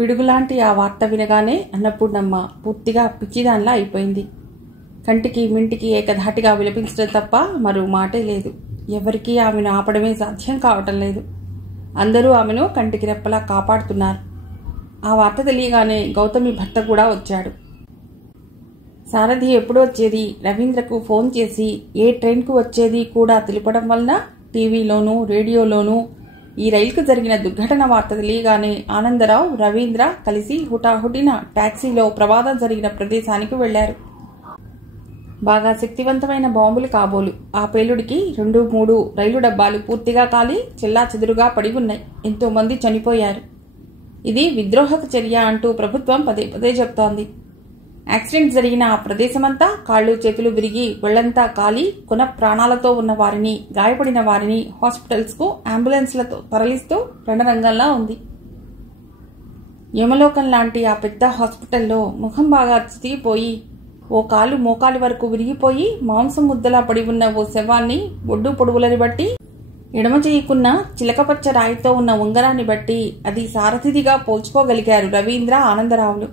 పిడుగులాంటి ఆ వార్త వినగానే అన్నపూర్ణమ్మ పూర్తిగా పిచ్చిదాన్లా అయిపోయింది. కంటికి మింటికి ఏకధాటిగా విలపించడం తప్ప మరో మాటే లేదు. ఎవరికీ ఆమెను ఆపడమే సాధ్యం కావటం లేదు. అందరూ ఆమెను కంటికి రెప్పలా కాపాడుతున్నారు. ఆ వార్త తెలియగానే గౌతమి భర్త కూడా వచ్చాడు. సారథి ఎప్పుడు వచ్చేది, రవీంద్రకు ఫోన్ చేసి ఏ ట్రైన్కు వచ్చేది కూడా తెలుపడం వలన టీవీలోనూ రేడియోలోనూ ఈ రైలుకు జరిగిన దుర్ఘటన వార్త తెలియగానే ఆనందరావు, రవీంద్ర కలిసి హుటాహుటిన టాక్సీలో ప్రమాదం జరిగిన ప్రదేశానికి వెళ్లారు. బాగా శక్తివంతమైన బాంబులు కాబోలు. ఆ పేలుడికి 2-3 రైలు డబ్బాలు పూర్తిగా కాలి చెల్లాచెదురుగా పడి ఉన్నాయి. ఎంతో మంది చనిపోయారు. ఇది విద్రోహక చర్య అంటూ ప్రభుత్వం పదే పదే చెప్తోంది. యాక్సిడెంట్ జరిగిన ఆ ప్రదేశమంతా కాళ్ళు చేతులు విరిగి ఒళ్లంతా కాలి కొన ప్రాణాలతో ఉన్న వారిని, గాయపడిన వారిని హాస్పిటల్స్కు అంబులెన్స్లతో తరలిస్తూ రణరంగంలా ఉంది. యమలోకం లాంటి ఆ పెద్ద హాస్పిటల్లో ముఖం బాగా చితికిపోయి ఓ కాలు మోకాలి వరకు విరిగిపోయి మాంసం ముద్దలా పడి ఉన్న ఓ శవాన్ని ఒడ్డు పొడుగులని బట్టి, ఎడమ చేయికున్న చిలకపచ్చ రాయితో ఉన్న ఉంగరాన్ని బట్టి అది సారథిదిగా పోల్చుకోగలిగారు రవీంద్ర, ఆనందరావులు.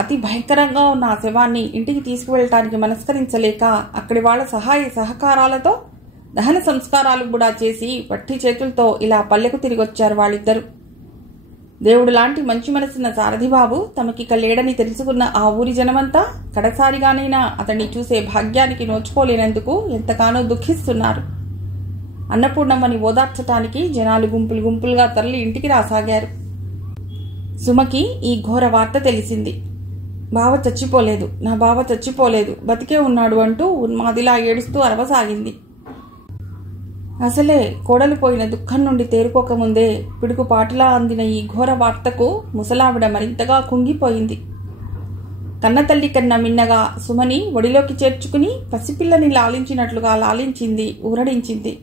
అతి భయంకరంగా ఉన్న ఆ శవాన్ని ఇంటికి తీసుకువెళ్ళటానికి మనస్కరించలేక అక్కడి వాళ్ల సహాయ సహకారాలతో దహన సంస్కారాలు కూడా చేసి వట్టి చేతులతో ఇలా పల్లెకు తిరిగొచ్చారు వాళ్ళిద్దరు. దేవుడు లాంటి మంచి మనసున్న సారథిబాబు తమకిక లేడని తెలుసుకున్న ఆ ఊరి జనమంతా కడసారిగానైనా అతన్ని చూసే భాగ్యానికి నోచుకోలేనందుకు ఎంతగానో దుఃఖిస్తున్నారు. అన్నపూర్ణమ్మని ఓదార్చటానికి జనాలు గుంపులు గుంపులుగా తరలి ఇంటికి రాసాగారు. సుమకి ఈ ఘోర వార్త తెలిసింది. బావ చచ్చిపోలేదు, నా బావ చచ్చిపోలేదు, బతికే ఉన్నాడు అంటూ ఉన్మాదిలా ఏడుస్తూ అరవసాగింది. అసలే కోడలు పోయిన దుఃఖం నుండి తేరుకోకముందే పిడుగుపాటులా అందిన ఈ ఘోర వార్తకు ముసలావిడ మరింతగా కుంగిపోయింది. కన్నతల్లి కన్నా మిన్నగా సుమని ఒడిలోకి చేర్చుకుని పసిపిల్లని లాలించినట్లుగా లాలించింది, ఊరడించింది.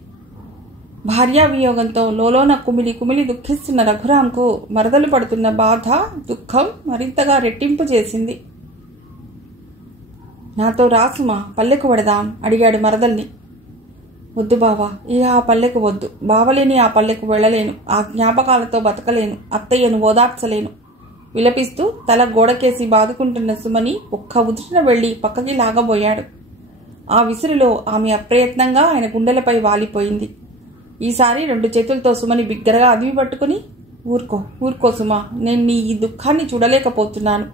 భార్యా వియోగంతో లోలోన కుమిలి కుమిలి దుఃఖిస్తున్న రఘురాంకు మరదలు పడుతున్న బాధ, దుఃఖం మరింతగా రెట్టింపు చేసింది. నాతో రాసుమా, పల్లెకు వెడదాం అడిగాడు మరదల్ని. వద్దు బావా, ఆ పల్లెకు వద్దు, బావలేని ఆ పల్లెకు వెళ్లలేను, ఆ జ్ఞాపకాలతో బతకలేను, అత్తయ్యను ఓదార్చలేను విలపిస్తూ తల గోడకేసి బాదుకుంటున్న సుమని ఒక్క ఉదుటిన వెళ్లి పక్కకి లాగబోయాడు. ఆ విసురులో ఆమె అప్రయత్నంగా ఆయన గుండెలపై వాలిపోయింది. ఈసారి 2 చేతులతో సుమని బిగ్గరగా అదిమి పట్టుకుని, ఊరుకో ఊరుకో సుమా, నేను నీ ఈ దుఃఖాన్ని చూడలేకపోతున్నాను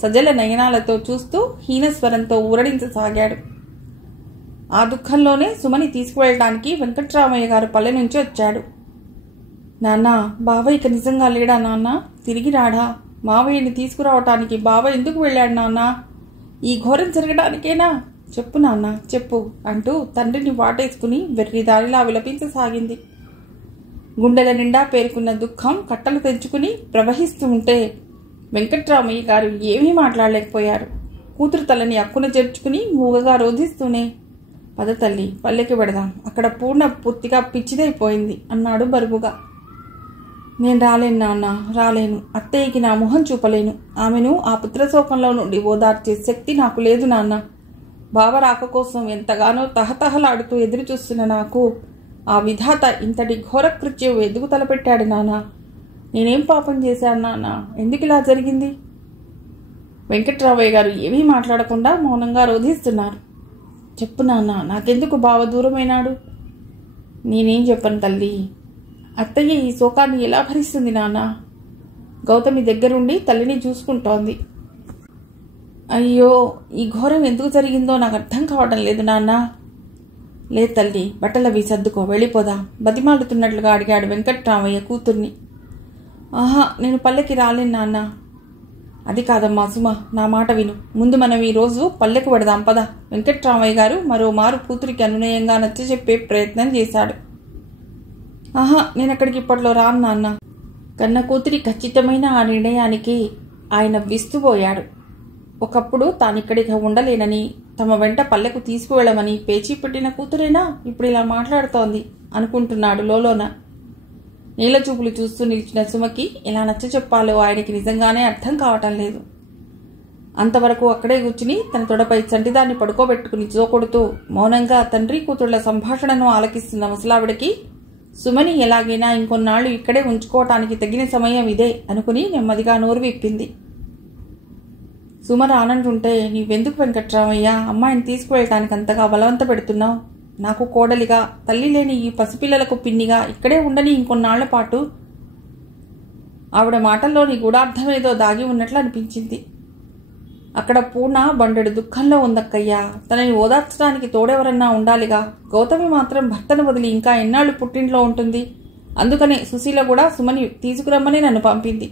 సజల నయనాలతో చూస్తూ హీనస్వరంతో ఊరడించసాగాడు. ఆ దుఃఖంలోనే సుమని తీసుకువెళ్ళటానికి వెంకట్రామయ్య గారు పల్లె నుంచి వచ్చాడు. నాన్నా, బావ ఇక నిజంగా లేడా నాన్న? తిరిగి రాడా? మావయ్యని తీసుకురావటానికి బావ ఎందుకు వెళ్ళాడు నాన్నా? ఈ ఘోరం జరగడానికేనా? చెప్పు నాన్న, చెప్పు అంటూ తండ్రిని వాటేసుకుని వెర్రిదారిలా విలపించసాగింది. గుండెల నిండా పేరుకున్న దుఃఖం కట్టలు తెంచుకుని ప్రవహిస్తూ ఉంటే వెంకట్రామయ్య గారు ఏమీ మాట్లాడలేకపోయారు. కూతురు తలని అక్కున చేర్చుకుని మూగగా రోధిస్తూనే, పద తల్లి, పల్లెకి పెడదాం, అక్కడ పూర్ణ పూర్తిగా పిచ్చిదైపోయింది అన్నాడు బరువుగా. నేను రాలేను నాన్న, రాలేను. అత్తయ్యకి నా మొహం చూపలేను. ఆమెను ఆ పుత్రశోకంలో నుండి ఓదార్చే శక్తి నాకు లేదు నాన్న. బావ రాక కోసం ఎంతగానో తహతహలాడుతూ ఎదురు చూస్తున్న నాకు ఆ విధాత ఇంతటి ఘోరకృత్యం ఎందుకు తలపెట్టాడు నాన్న? నేనేం పాపం చేశాను నాన్న? ఎందుకు ఇలా జరిగింది? వెంకట్రామయ్య గారు ఏమీ మాట్లాడకుండా మౌనంగా రోధిస్తున్నారు. చెప్పు నాన్న, నాకెందుకు బావ దూరమైనాడు? నేనేం చెప్పను తల్లి. అత్తయ్య ఈ శోకాన్ని ఎలా భరిస్తుంది నాన్న? గౌతమి దగ్గరుండి తల్లిని చూసుకుంటోంది. అయ్యో, ఈ ఘోరం ఎందుకు జరిగిందో నాకు అర్థం కావడం లేదు నాన్న. లేదు తల్లి, బట్టలవి సర్దుకో, వెళ్ళిపోదాం బతిమాలుతున్నట్లుగా అడిగాడు వెంకట్రామయ్య కూతుర్ని. ఆహా, నేను పల్లెకి రాలేను నాన్న. అది కాదమ్మా సుమ, నా మాట విను. ముందు మనం ఈ రోజు పల్లెకు పెడదాం పద. వెంకట్రామయ్య గారు మరోమారు కూతురికి అనునయంగా నచ్చజెప్పే ప్రయత్నం చేశాడు. ఆహా, నేను అక్కడికి ఇప్పట్లో రాను నాన్న. కన్న కూతురి ఖచ్చితమైన ఆ నిర్ణయానికి ఆయన విస్తుపోయాడు. ఒకప్పుడు తానిక్కడికి ఉండలేనని, తమ వెంట పల్లెకు తీసుకువెళ్ళమని పేచీ పెట్టిన కూతురేనా ఇప్పుడు ఇలా మాట్లాడుతోంది అనుకుంటున్నాడు లోలోన. నీళ్ల చూపులు చూస్తూ నిలిచిన సుమకి ఎలా నచ్చ చెప్పాలో ఆయనకి నిజంగానే అర్థం కావటం లేదు. అంతవరకు అక్కడే కూర్చుని తన తొడపై చంటిదాన్ని పడుకోబెట్టుకుని జోకొడుతూ మౌనంగా తండ్రి కూతుళ్ల సంభాషణను ఆలకిస్తున్న ముసలావిడకి సుమని ఎలాగైనా ఇంకొన్నాళ్లు ఇక్కడే ఉంచుకోవటానికి తగిన సమయం ఇదే అనుకుని నెమ్మదిగా నోరు విప్పింది. సుమ రానంటుంటే నీవెందుకు వెంకట్రామయ్య అమ్మాయిని తీసుకువెళ్ళటానికి అంతగా బలవంత పెడుతున్నావు? నాకు కోడలిగా, తల్లి లేని ఈ పసిపిల్లలకు పిన్నిగా ఇక్కడే ఉండని ఇంకొన్నాళ్ల పాటు. ఆవిడ మాటల్లోని గూఢార్థమేదో దాగి ఉన్నట్లు అనిపించింది. అక్కడ పూర్ణ బండెడు దుఃఖంలో ఉందక్కయ్యా. తనని ఓదార్చడానికి తోడెవరన్నా ఉండాలిగా. గౌతమి మాత్రం భర్తను వదిలి ఇంకా ఎన్నాళ్ళు పుట్టింట్లో ఉంటుంది. అందుకనే సుశీల కూడా సుమని తీసుకురమ్మని నన్ను పంపింది.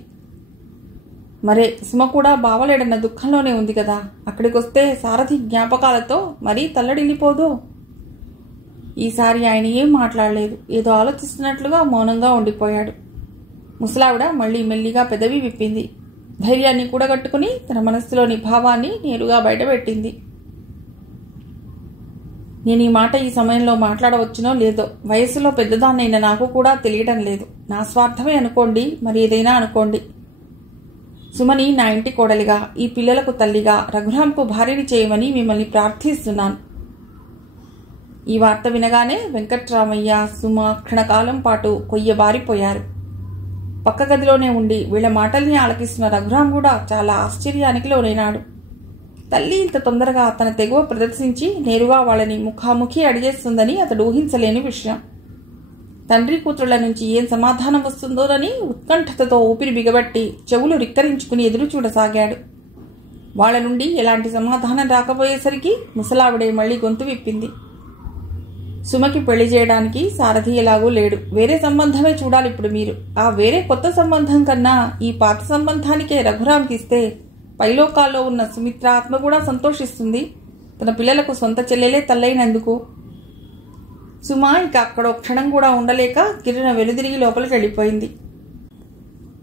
మరే సుమ కూడా బావలేడన్న దుఃఖంలోనే ఉంది కదా. అక్కడికొస్తే సారథి జ్ఞాపకాలతో మరీ తల్లడిల్లిపోదు. ఈసారి ఆయన ఏం మాట్లాడలేదు. ఏదో ఆలోచిస్తున్నట్లుగా మౌనంగా ఉండిపోయాడు. ముసలావిడ మళ్లీ మెల్లిగా పెదవి విప్పింది. ధైర్యాన్ని కూడగట్టుకుని తన మనస్సులోని భావాన్ని నేరుగా బయటపెట్టింది. నేను ఈ మాట ఈ సమయంలో మాట్లాడవచ్చునో లేదో, వయస్సులో పెద్దదాన్నైనా నాకు కూడా తెలియడం లేదు. నా స్వార్థమే అనుకోండి, మరి ఏదైనా అనుకోండి. సుమని నా ఇంటి కోడలిగా, ఈ పిల్లలకు తల్లిగా రఘురాంకు భార్యని చేయమని మిమ్మల్ని ప్రార్థిస్తున్నాను. ఈ వార్త వినగానే వెంకట్రామయ్య, సుమ క్షణకాలం పాటు కొయ్యబారిపోయారు. పక్క గదిలోనే ఉండి వీళ్ల మాటల్ని ఆలకిస్తున్న రఘురాం కూడా చాలా ఆశ్చర్యానికి లోనైనాడు. తల్లి ఇంత తొందరగా తన తెగువ ప్రదర్శించి నేరుగా వాళ్ళని ముఖాముఖి అడిగేస్తుందని అతడు ఊహించలేని విషయం. తండ్రి కూతుళ్ల నుంచి ఏం సమాధానం వస్తుందోనని ఉత్కంఠతతో ఊపిరి బిగబట్టి చెవులు రిక్కరించుకుని ఎదురు చూడసాగాడు. వాళ్ల నుండి ఎలాంటి సమాధానం రాకపోయేసరికి ముసలావిడే మళ్లీ గొంతు విప్పింది. సుమకి పెళ్లి చేయడానికి సారథి ఎలాగూ లేడు. వేరే సంబంధమే చూడాలి ఇప్పుడు మీరు. ఆ వేరే కొత్త సంబంధం కన్నా ఈ పాత సంబంధానికే రఘురాంకి ఇస్తే పైలోకాల్లో ఉన్న సుమిత్ర ఆత్మ కూడా సంతోషిస్తుంది. తన పిల్లలకు సొంత చెల్లెలే తల్లైనందుకు. సుమ ఇక అక్కడ క్షణం కూడా ఉండలేక గిరిన వెలుదిరిగి లోపలికి వెళ్ళిపోయింది.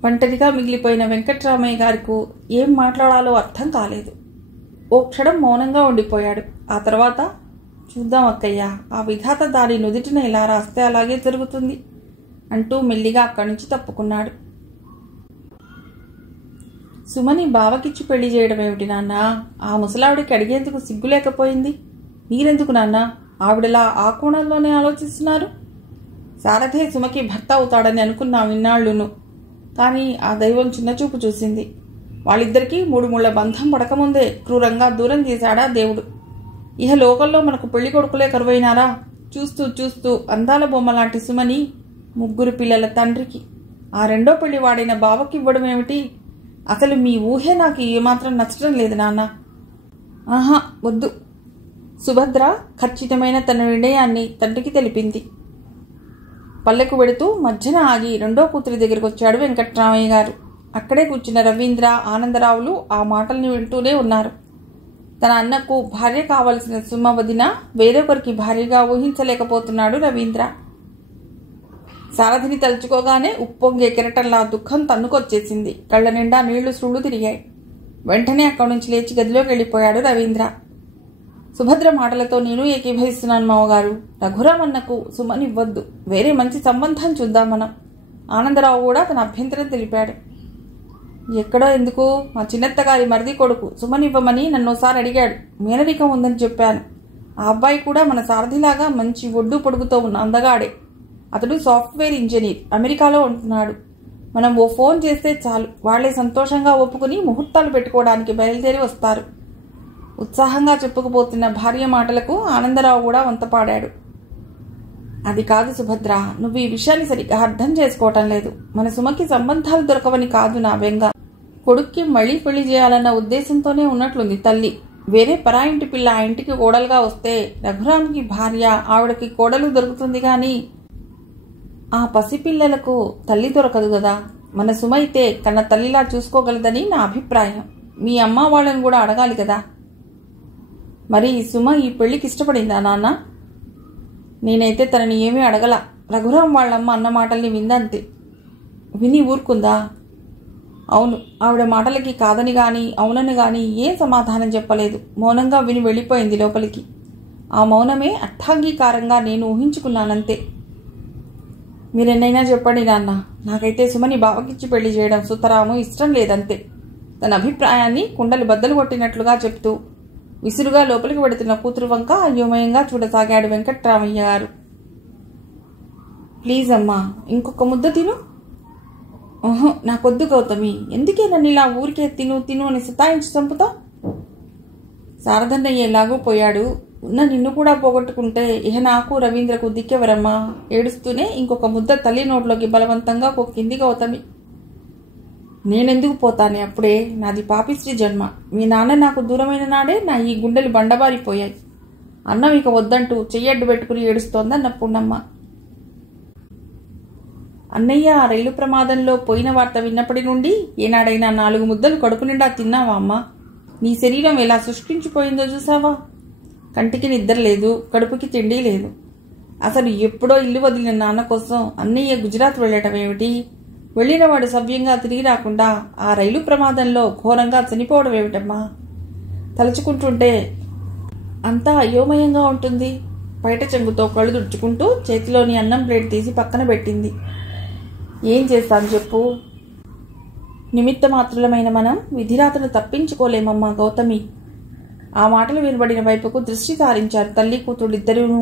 ఒంటరిగా మిగిలిపోయిన వెంకట్రామయ్య గారికి ఏం మాట్లాడాలో అర్థం కాలేదు. ఓ క్షణం మౌనంగా ఉండిపోయాడు. ఆ తర్వాత చూద్దాం అక్కయ్య, ఆ విధాత దాని నుదుటిన ఇలా రాస్తే అలాగే జరుగుతుంది అంటూ మెల్లిగా అక్కడి నుంచి తప్పుకున్నాడు. సుమని బావకిచ్చి పెళ్లి చేయడం ఏమిటి నాన్న? ఆ ముసలావిడికి అడిగేందుకు సిగ్గు లేకపోయింది. మీరెందుకు నాన్న ఆవిడలా ఆ కోణంలోనే ఆలోచిస్తున్నారు? సారథే సుమకి భర్త అవుతాడని అనుకున్నా విన్నాళ్లును. కానీ ఆ దైవం చిన్నచూపు చూసింది. వాళ్ళిద్దరికీ 3 ముళ్ల బంధం పడకముందే క్రూరంగా దూరం చేశాడా దేవుడు. ఇహ లోకల్లో మనకు పెళ్లి కొడుకులే కరువైనారా? చూస్తూ చూస్తూ అందాల బొమ్మ లాంటి సుమని 3 పిల్లల తండ్రికి ఆ రెండో పెళ్లి వాడైన బావకి ఇవ్వడం ఏమిటి? అసలు మీ ఊహే నాకు ఏమాత్రం నచ్చడం లేదు నాన్న. ఆహా వద్దు. సుభద్ర ఖచ్చితమైన తన నిర్ణయాన్ని తండ్రికి తెలిపింది. పల్లెకు వెడుతూ మధ్యన ఆగి రెండో కూతురి దగ్గరికి వచ్చాడు వెంకట్రామయ్య గారు. అక్కడే కూర్చున్న రవీంద్ర, ఆనందరావులు ఆ మాటల్ని వింటూనే ఉన్నారు. తన అన్నకు భార్య కావలసిన సుమ వదిన వేరొకరికి భార్యగా ఊహించలేకపోతున్నాడు రవీంద్ర. సారథిని తలుచుకోగానే ఉప్పొంగే కెరటంలా దుఃఖం తన్నుకొచ్చేసింది. కళ్ల నిండా నీళ్లు సుళ్ళు తిరిగాయి. వెంటనే అక్కడి నుంచి లేచి గదిలోకి వెళ్ళిపోయాడు రవీంద్ర. సుభద్ర మాటలతో నేను ఏకీభవిస్తున్నాను మావగారు. రఘురామన్నకు సుమనివ్వద్దు, వేరే మంచి సంబంధం చూద్దాం మనం. ఆనందరావు కూడా తన అభ్యంతరం తెలిపాడు. ఎక్కడో ఎందుకు, మా చిన్నత్తగారి మరిది కొడుకు సుమనివ్వమని నన్నోసారి అడిగాడు. మేనరికం ఉందని చెప్పాను. ఆ అబ్బాయి కూడా మన సారథిలాగా మంచి ఒడ్డు పొడుగుతో ఉన్న అందగాడే. అతడు సాఫ్ట్వేర్ ఇంజనీర్, అమెరికాలో ఉంటున్నాడు. మనం ఓ ఫోన్ చేస్తే చాలు, వాళ్లే సంతోషంగా ఒప్పుకుని ముహూర్తాలు పెట్టుకోవడానికి బయలుదేరి వస్తారు. ఉత్సాహంగా చెప్పుకుపోతున్న భార్య మాటలకు ఆనందరావు కూడా వంతపాడాడు. అది కాదు సుభద్ర, నువ్వు ఈ విషయాన్ని సరిగ్గా అర్థం చేసుకోవటం లేదు. మన సుమకి సంబంధాలు దొరకవని కాదు నా బెంగ. కొడుక్కి మళ్లీ పెళ్లి చేయాలన్న ఉద్దేశంతోనే ఉన్నట్లుంది తల్లి. వేరే పరాయింటి పిల్ల ఆ ఇంటికి కోడలుగా వస్తే రఘురాంకి భార్య, ఆవిడకి కోడలు దొరుకుతుంది గాని ఆ పసిపిల్లలకు తల్లి దొరకదు కదా. మన సుమ అయితే కన్న తల్లిలా చూసుకోగలదని నా అభిప్రాయం. మీ అమ్మ వాళ్ళని కూడా అడగాలి కదా. మరి సుమ ఈ పెళ్లికి ఇష్టపడిందా నాన్న? నేనైతే తనని ఏమీ అడగల. రఘురాం వాళ్ళమ్మ అన్న మాటల్ని విందంతే. విని ఊరుకుందా? అవును, ఆవిడ మాటలకి కాదని గాని అవునని గాని ఏం సమాధానం చెప్పలేదు. మౌనంగా విని వెళ్ళిపోయింది లోపలికి. ఆ మౌనమే అర్థాంగీకారంగా నేను ఊహించుకున్నానంతే. మీరెన్నైనా చెప్పండి నాన్న, నాకైతే సుమని బావకిచ్చి పెళ్లి చేయడం సుతరాము ఇష్టం లేదంతే. తన అభిప్రాయాన్ని కుండలు బద్దలు కొట్టినట్లుగా చెప్తూ విసురుగా లోపలికి వెడుతున్న కూతురు వంక అయోమయంగా చూడసాగాడు వెంకట్రామయ్య గారు. ప్లీజ్ అమ్మా, ఇంకొక ముద్ద తిను. ఓహో, నాకొద్దు గౌతమి. ఎందుకే నన్ను ఇలా ఊరికే తిను తిను అని సతాయించి చంపుతా? శారదన్నయ్య ఎలాగూ పోయాడు, ఉన్న నిన్ను కూడా పోగొట్టుకుంటే ఇహ నాకు రవీంద్రకు దిక్కెవరమ్మా? ఏడుస్తూనే ఇంకొక ముద్ద తల్లి నోట్లోకి బలవంతంగా కొక్కింది గౌతమి. నేనెందుకు పోతానే? అప్పుడే నాది పాపిశ్రీ జన్మ. మీ నాన్న నాకు దూరమైన నాడే నా ఈ గుండెలు బండబారిపోయాయి. అన్నం ఇక వద్దంటూ చెయ్యడ్డు పెట్టుకుని ఏడుస్తోందన్న పూర్ణమ్మ. అన్నయ్య ఆ రైలు ప్రమాదంలో పోయిన వార్త విన్నప్పటి నుండి ఏనాడైనా 4 ముద్దలు కడుపు నిండా తిన్నావా అమ్మా? నీ శరీరం ఎలా సృష్టించిపోయిందో చూసావా? కంటికి నిద్ర లేదు, కడుపుకి తిండి లేదు. అసలు ఎప్పుడో ఇల్లు వదిలిన నాన్న కోసం అన్నయ్య గుజరాత్ వెళ్ళటం ఏమిటి? వెళ్ళినవాడు సవ్యంగా తిరిగి రాకుండా ఆ రైలు ప్రమాదంలో ఘోరంగా చనిపోవడం ఏమిటమ్మా? తలుచుకుంటుంటే అంతా అయోమయంగా ఉంటుంది. బయట చెంగుతో కళ్ళు దుడుచుకుంటూ చేతిలోని అన్నం ప్లేట్ తీసి పక్కన పెట్టింది. ఏం చేస్తాను చెప్పు? నిమిత్త మాత్రులమైన మనం విధిరాతను తప్పించుకోలేమమ్మా గౌతమి. ఆ మాటలు వినబడిన వైపుకు దృష్టి సారించారు తల్లి కూతుళ్ళిద్దరూనూ.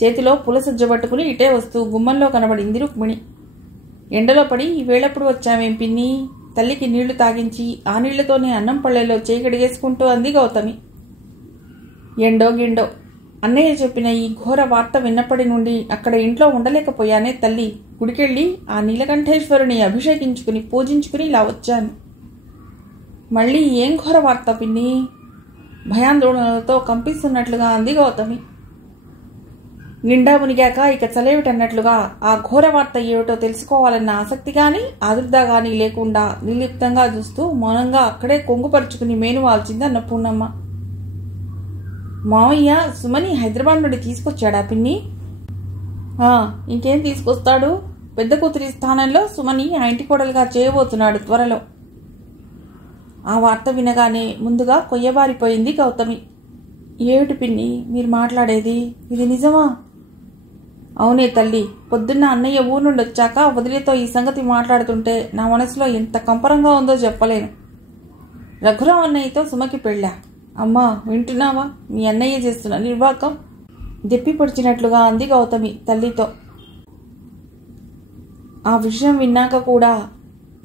చేతిలో పులసజ్జ పట్టుకుని ఇటే వస్తూ గుమ్మంలో కనబడింది రుక్మిణి. ఎండలో పడి ఈవేళప్పుడు వచ్చామేం పిన్ని? తల్లికి నీళ్లు తాగించి ఆ నీళ్లతోనే అన్నం పళ్ళెలో చేయి కడిగేసుకుంటూ అంది గౌతమి. ఎండో గిండో, అన్నయ్య చెప్పిన ఈ ఘోర వార్త విన్నప్పటి నుండి అక్కడ ఇంట్లో ఉండలేకపోయానే తల్లి. గుడికెళ్ళి ఆ నీలకంఠేశ్వరుని అభిషేకించుకుని పూజించుకుని ఇలా వచ్చాను. మళ్ళీ ఏం ఘోర వార్త పిన్ని? భయాందోళనలతో కంపిస్తున్నట్లుగా అంది గౌతమి. నిండా మునిగాక ఇక చలేవిటన్నట్లుగా ఆ ఘోర వార్త ఏమిటో తెలుసుకోవాలన్న ఆసక్తి గాని ఆదుర్ద గాని లేకుండా నిర్లిప్తంగా చూస్తూ మౌనంగా అక్కడే కొంగుపరుచుకుని మేను వాల్చింది అన్న పూర్ణమ్మ. మావయ్య సుమని హైదరాబాద్ నుండి తీసుకొచ్చాడా పిన్ని? ఇంకేం తీసుకొస్తాడు? పెద్ద కూతురి స్థానంలో సుమని ఆ ఇంటి కోడలుగా చేయబోతున్నాడు త్వరలో. ఆ వార్త వినగానే ముందుగా కొయ్యబారిపోయింది గౌతమి. ఏమిటి పిన్ని మీరు మాట్లాడేది? ఇది నిజమా? అవునే తల్లి. పొద్దున్న అన్నయ్య ఊరు నుండి వచ్చాక వదిలేతో ఈ సంగతి మాట్లాడుతుంటే నా మనసులో ఎంత కంపరంగా ఉందో చెప్పలేను. రఘురాం అన్నయ్యతో సుమకి పెళ్ళా? అమ్మా వింటున్నావా? మీ అన్నయ్య చేస్తున్న నిర్వాకం దెప్పి పొడిచినట్లుగా అంది గౌతమి తల్లితో. ఆ విషయం విన్నాక కూడా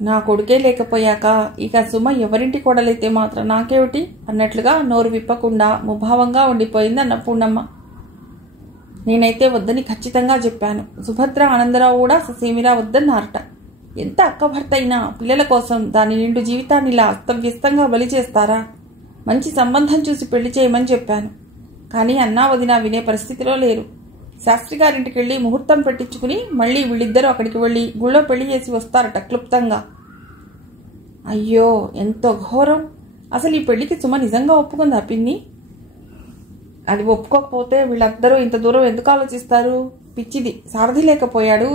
నా కొడుకే లేకపోయాక ఇక సుమ ఎవరింటి కోడలైతే మాత్రం నాకేమిటి అన్నట్లుగా నోరు విప్పకుండా ముభావంగా ఉండిపోయింది అన్న పూర్ణమ్మ. నేనైతే వద్దని ఖచ్చితంగా చెప్పాను. సుభద్ర ఆనందరావు కూడా ససేమిరా వద్దన్నారట. ఎంత అక్కభర్త అయినా పిల్లల కోసం దాని నిండు జీవితాన్ని ఇలా అస్తవ్యస్తంగా బలి చేస్తారా? మంచి సంబంధం చూసి పెళ్లి చేయమని చెప్పాను. కానీ అన్నా వదినా వినే పరిస్థితిలో లేరు. శాస్త్రి గారింటికి వెళ్ళి ముహూర్తం పెట్టించుకుని మళ్ళీ వీళ్ళిద్దరూ అక్కడికి వెళ్ళి గుళ్ళో పెళ్లి చేసి వస్తారట క్లుప్తంగా. అయ్యో ఎంతో ఘోరం. అసలు ఈ పెళ్లికి సుమ నిజంగా ఒప్పుకుందా పిన్ని? అది ఒప్పుకోకపోతే వీళ్ళందరూ ఇంత దూరం ఎందుకు ఆలోచిస్తారు? పిచ్చిది, సారథి లేకపోయాడు,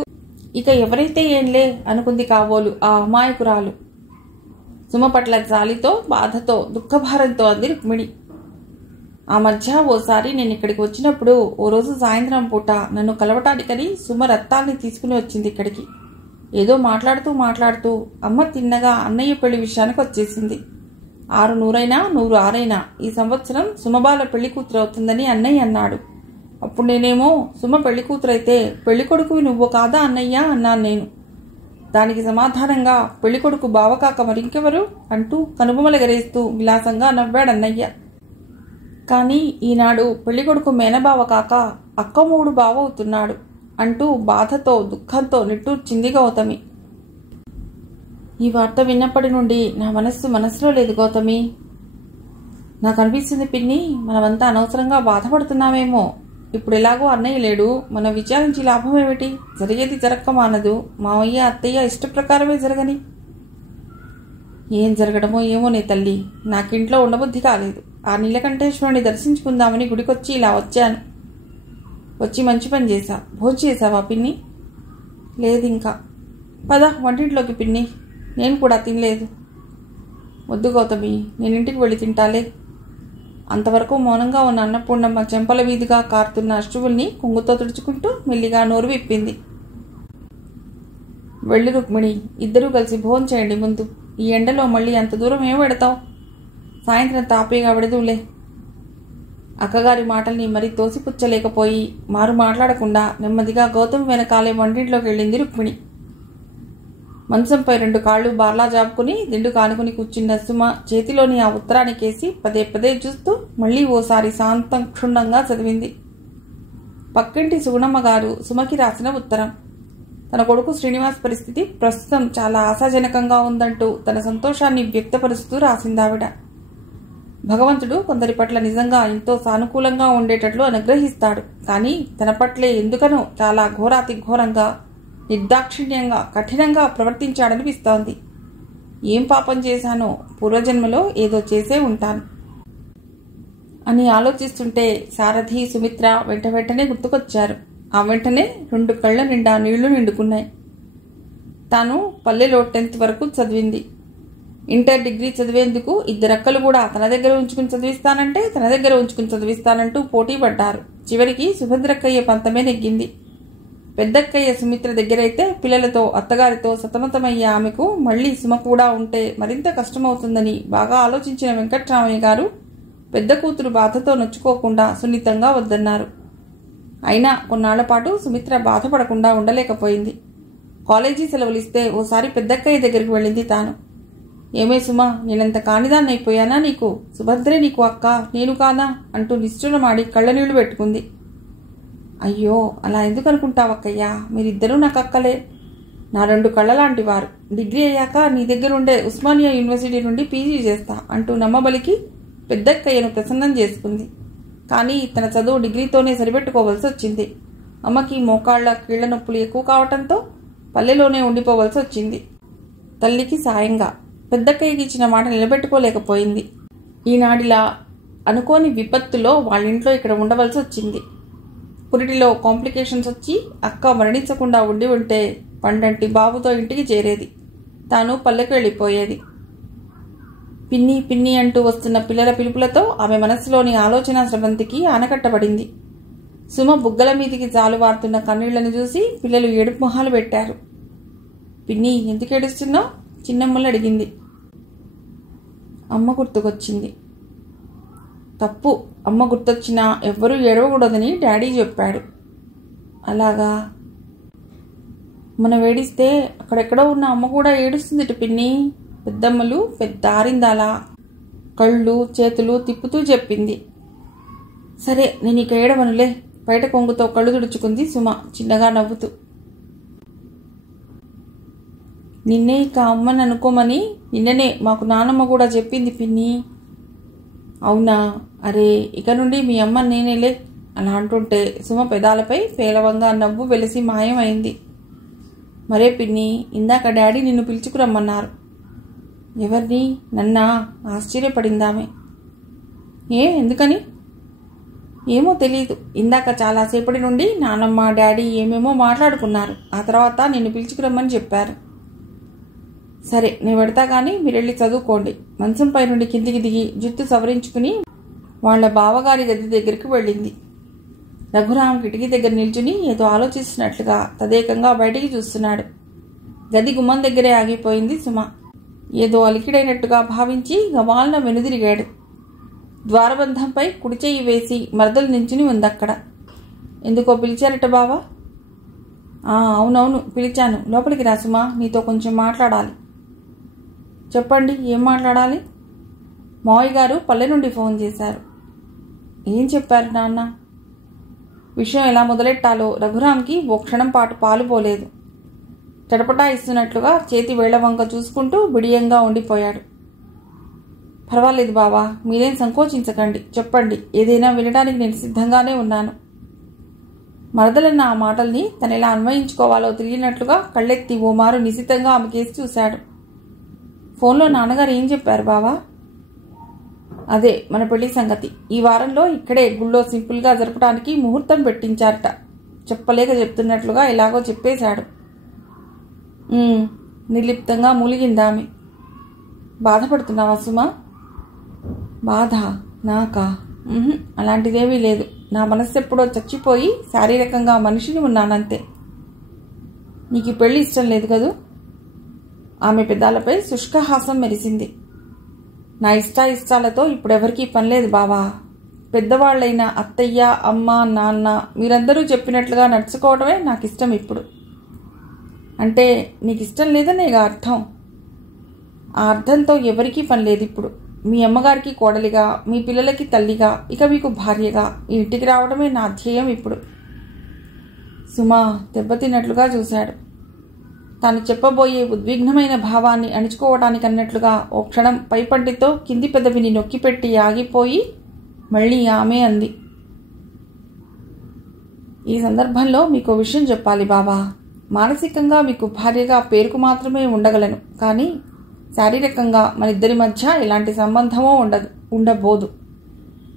ఇక ఎవరైతే ఏంలే అనుకుంది కాబోలు ఆ అమాయకురాలు. సుమ పట్ల జాలితో బాధతో దుఃఖభారంతో అంది రుక్మిణి. ఆ మధ్య ఓసారి నేను ఇక్కడికి వచ్చినప్పుడు ఓ రోజు సాయంత్రం పూట నన్ను కలవటానికని సుమ రత్తాల్ని తీసుకుని వచ్చింది ఇక్కడికి. ఏదో మాట్లాడుతూ అమ్మ తిన్నగా అన్నయ్య పెళ్లి విషయానికి వచ్చేసింది. 6 నూరైనా 100 ఆరైనా ఈ సంవత్సరం సుమబాల పెళ్లి కూతురు అవుతుందని అన్నయ్య అన్నాడు. అప్పుడు నేనేమో సుమ పెళ్లి కూతురైతే పెళ్లి కొడుకువి నువ్వు కాదా అన్నయ్య అన్నాను నేను. దానికి సమాధానంగా పెళ్లి కొడుకు బావకాక మరింకెవరు అంటూ కనుబొమలెగరేస్తూ విలాసంగా నవ్వాడన్నయ్య. కానీ ఈనాడు పెళ్లి కొడుకు మేనబావ కాక అక్కమూడు బావ అవుతున్నాడు అంటూ బాధతో దుఃఖంతో నిట్టూర్చింది గౌతమి. ఈ వార్త విన్నప్పటి నుండి నా మనసులో లేదు గౌతమి. నాకు అనిపిస్తుంది పిన్ని, మనమంతా అనవసరంగా బాధపడుతున్నామేమో. ఇప్పుడు ఎలాగో అన్నయ్య లేడు, మనం విచారించి లాభం ఏమిటి? జరిగేది జరక్క మానదు. మావయ్య అత్తయ్య ఇష్టప్రకారమే జరగని. ఏం జరగడమో ఏమోనే తల్లి. నాకింట్లో ఉండబుద్ధి కాలేదు. ఆ నీలకంఠేశ్వరుని దర్శించుకుందామని గుడికొచ్చి ఇలా వచ్చాను. వచ్చి మంచి పని చేశా. భోజనం చేశావా పిన్ని? లేదు ఇంకా. పద వంటింట్లోకి పిన్ని, నేను కూడా తినలేదు. వద్దు గౌతమి, నేను ఇంటికి వెళ్ళి తింటాలే. అంతవరకు మౌనంగా ఉన్న అన్నపూర్ణమ్మ చెంపల వీధిగా కారుతున్న అశ్రువుల్ని కొంగుతో తుడుచుకుంటూ మెల్లిగా నోరు విప్పింది. వెళ్ళి రుక్మిణి, ఇద్దరూ కలిసి భోజనం చేయండి ముందు. ఈ ఎండలో మళ్ళీ అంత దూరం ఏం పెడతావు? సాయంత్రం తాపీగా పెడదులే. అక్కగారి మాటల్ని మరి తోసిపుచ్చలేకపోయి మారు మాట్లాడకుండా నెమ్మదిగా గౌతమ్ వెనకాలే వంటింట్లోకి వెళ్ళింది రుక్మిణి. మంచంపై 2 కాళ్ళు బార్లా జాపుకుని దిండు కానుకుని కూర్చున్న సుమ చేతిలోని ఆ ఉత్తరాన్ని కేసి పదే పదే చూస్తూ మళ్లీ ఓసారి శాంతం క్షుణ్ణంగా చదివింది. పక్కింటి సుగుణమ్మ గారు సుమకి రాసిన ఉత్తరం. తన కొడుకు శ్రీనివాస్ పరిస్థితి ప్రస్తుతం చాలా ఆశాజనకంగా ఉందంటూ తన సంతోషాన్ని వ్యక్తపరుస్తూ రాసిందావిడ. భగవంతుడు కొందరి పట్ల నిజంగా ఎంతో సానుకూలంగా ఉండేటట్లు అనుగ్రహిస్తాడు. కానీ తన పట్లే ఎందుకనో చాలా ఘోరాతి ఘోరంగా, నిర్దాక్షిణ్యంగా, కఠినంగా ప్రవర్తించాడనిపిస్తోంది. ఏం పాపం చేశానో, పూర్వజన్మలో ఏదో చేసే ఉంటాను అని ఆలోచిస్తుంటే సారథి, సుమిత్ర వెంటనే గుర్తుకొచ్చారు. ఆ వెంటనే 2 కళ్ల నిండా నీళ్లు నిండుకున్నాయి. తాను పల్లెలో 10th వరకు చదివింది. ఇంటర్ డిగ్రీ చదివేందుకు 2 అక్కలు కూడా తన దగ్గర ఉంచుకుని చదివిస్తానంటూ పోటీ పడ్డారు. చివరికి సుభద్రక్కయ్య పంతమే నెగ్గింది. పెద్దక్కయ్య సుమిత్ర దగ్గరైతే పిల్లలతో, అత్తగారితో సతమతమయ్యే ఆమెకు మళ్లీ సుమ కూడా ఉంటే మరింత కష్టమవుతుందని బాగా ఆలోచించిన వెంకట్రామయ్య గారు పెద్ద కూతురు బాధతో నొచ్చుకోకుండా సున్నితంగా వద్దన్నారు. అయినా కొన్నాళ్లపాటు సుమిత్ర బాధపడకుండా ఉండలేకపోయింది. కాలేజీ సెలవులిస్తే ఓసారి పెద్దక్కయ్య దగ్గరికి వెళ్ళింది తాను. ఏమే సుమా, నేనంత కానిదాన్నైపోయానా నీకు? సుభద్రే నీకు అక్క, నేను కాదా అంటూ నిష్ఠురమాడి కళ్ళనీళ్లు పెట్టుకుంది. అయ్యో, అలా ఎందుకు అనుకుంటావక్కయ్యా? మీరిద్దరూ నాకు అక్కలే, నా 2 కళ్ళలాంటి వారు. డిగ్రీ అయ్యాక నీ దగ్గరుండే ఉస్మానియా యూనివర్సిటీ నుండి పీజీ చేస్తా అంటూ నమ్మబలికి పెద్దక్కయ్యను ప్రసన్నం చేసుకుంది. కానీ తన చదువు డిగ్రీతోనే సరిపెట్టుకోవలసి వచ్చింది. అమ్మకి మోకాళ్ల కీళ్ల నొప్పులు ఎక్కువ కావటంతో పల్లెలోనే ఉండిపోవలసి వచ్చింది. తల్లికి సాయంగా పెద్దక్కయ్యకి ఇచ్చిన మాట నిలబెట్టుకోలేకపోయింది. ఈనాడిలా అనుకోని విపత్తులో వాళ్ళింట్లో ఇక్కడ ఉండవలసి వచ్చింది. పురిటిలో కాంప్లికేషన్స్ వచ్చి అక్క మరణించకుండా ఉండి ఉంటే పండంటి బాబుతో ఇంటికి చేరేది. తాను పల్లెకు వెళ్ళిపోయేది. పిన్ని పిన్ని అంటూ వస్తున్న పిల్లల పిలుపులతో ఆమె మనస్సులోని ఆలోచన స్రవంతికి ఆనకట్టబడింది. సుమ బుగ్గల మీదికి జాలువారుతున్న కన్నీళ్లను చూసి పిల్లలు ఏడుపు మొహాలు పెట్టారు. పిన్ని, ఎందుకు ఏడుస్తున్నావు? చిన్నమ్మలు అడిగింది. అమ్మ గుర్తుకొచ్చింది. తప్పు, అమ్మ గుర్తొచ్చినా ఎవ్వరూ ఏడవకూడదని డాడీ చెప్పాడు. అలాగా? మనం ఏడిస్తే అక్కడెక్కడో ఉన్న అమ్మ కూడా ఏడుస్తుంది పిన్ని. పెద్దమ్మలు పెద్ద ఆరిందాలా కళ్ళు చేతులు తిప్పుతూ చెప్పింది. సరే, నేను ఇక ఏడవనులే, బయట కొంగుతో కళ్ళు తుడుచుకుంది సుమ చిన్నగా నవ్వుతూ. నిన్నే ఇక అమ్మని అనుకోమని నిన్ననే మాకు నానమ్మ కూడా చెప్పింది పిన్ని. అవునా? అరే, ఇక నుండి మీ అమ్మ నేనేలే అలా అంటుంటే సుమ పెదాలపై పేలవంగా నవ్వు వెలిసి మాయమైంది. మరే పిన్ని, ఇందాక డాడీ నిన్ను పిలుచుకురమ్మన్నారు. ఎవరిని? నన్నా? ఆశ్చర్యపడిందామె. ఎందుకని? ఏమో తెలీదు. ఇందాక చాలాసేపటి నుండి నానమ్మ డాడీ ఏమేమో మాట్లాడుకున్నారు. ఆ తర్వాత నిన్ను పిలుచుకురమ్మని చెప్పారు. సరే, నేను పెడతా కానీ మీరెళ్ళి చదువుకోండి. మంచంపై నుండి కిందికి దిగి జుట్టు సవరించుకుని వాళ్ల బావగారి గది దగ్గరికి వెళ్ళింది. రఘురాం కిటికీ దగ్గర నిల్చుని ఏదో ఆలోచిస్తున్నట్లుగా తదేకంగా బయటికి చూస్తున్నాడు. గది గుమ్మం దగ్గరే ఆగిపోయింది సుమ. ఏదో అలికిడైనట్టుగా భావించి గవాలన వెనుదిరిగాడు. ద్వారబంధంపై కుడిచెయ్యి వేసి మరదలు నించుని ఉందక్కడ. ఎందుకో పిలిచారట బావా? అవునవును, పిలిచాను. లోపలికి రా సుమా, నీతో కొంచెం మాట్లాడాలి. చెప్పండి, ఏం మాట్లాడాలి? మావయ్య గారు పల్లె నుండి ఫోన్ చేశారు. ఏం చెప్పారు నాన్న? విషయం ఎలా మొదలెట్టాలో రఘురాంకి ఓ క్షణం పాటు పాలు పోలేదు. చటపటా ఇస్తున్నట్లుగా చేతి వేళ్ల వంక చూసుకుంటూ బిడియంగా ఉండిపోయాడు. పర్వాలేదు బావా, మీరేం సంకోచించకండి, చెప్పండి. ఏదైనా వినడానికి నేను సిద్ధంగానే ఉన్నాను. మరదలన్న ఆ మాటల్ని తనెలా అన్వయించుకోవాలో తెలియనట్లుగా కళ్ళెత్తి ఓ మారు నిశితంగా ఆమె కేసి చూశాడు. ఫోన్లో నాన్నగారు ఏం చెప్పారు బావా? అదే మన పెళ్లి సంగతి. ఈ వారంలో ఇక్కడే గుళ్ళో సింపుల్గా జరపడానికి ముహూర్తం పెట్టించారట. చెప్పలేక చెప్తున్నట్లుగా ఎలాగో చెప్పేశాడు. నిర్లిప్తంగా మూలిగిందామె. బాధపడుతున్నావా సుమా? బాధ నాకా? అలాంటిదేమీ లేదు. నా మనస్సు ఎప్పుడో చచ్చిపోయి శారీరకంగా మనిషిని ఉన్నానంతే. నీకు పెళ్లి ఇష్టం లేదు కదూ? ఆమె పెదాలపై శుష్కహాసం మెరిసింది. నా ఇష్టాలతో ఇప్పుడెవరికీ పనిలేదు బావా. పెద్దవాళ్ళైన అత్తయ్య, అమ్మ, నాన్న మీరందరూ చెప్పినట్లుగా నడుచుకోవడమే నాకు ఇష్టం ఇప్పుడు. అంటే నీకు ఇష్టం లేదనేగా అర్థం. ఆ అర్థంతో ఎవరికీ పని లేదు ఇప్పుడు. మీ అమ్మగారికి కోడలిగా, మీ పిల్లలకి తల్లిగా, ఇక మీకు భార్యగా ఈ ఇంటికి రావడమే నా ధ్యేయం ఇప్పుడు. సుమా దెబ్బతిన్నట్లుగా చూశాడు. తాను చెప్పబోయే ఉద్విగ్నమైన భావాన్ని అణుచుకోవడానికి అన్నట్లుగా ఓ క్షణం పైపంటితో కింది పెదవిని నొక్కిపెట్టి ఆగిపోయి మళ్ళీ ఆమె అంది, ఈ సందర్భంలో మీకు విషయం చెప్పాలి బాబా. మానసికంగా మీకు భార్యగా పేరుకు మాత్రమే ఉండగలను, కానీ శారీరకంగా మన ఇద్దరి మధ్య ఎలాంటి సంబంధమో ఉండబోదు.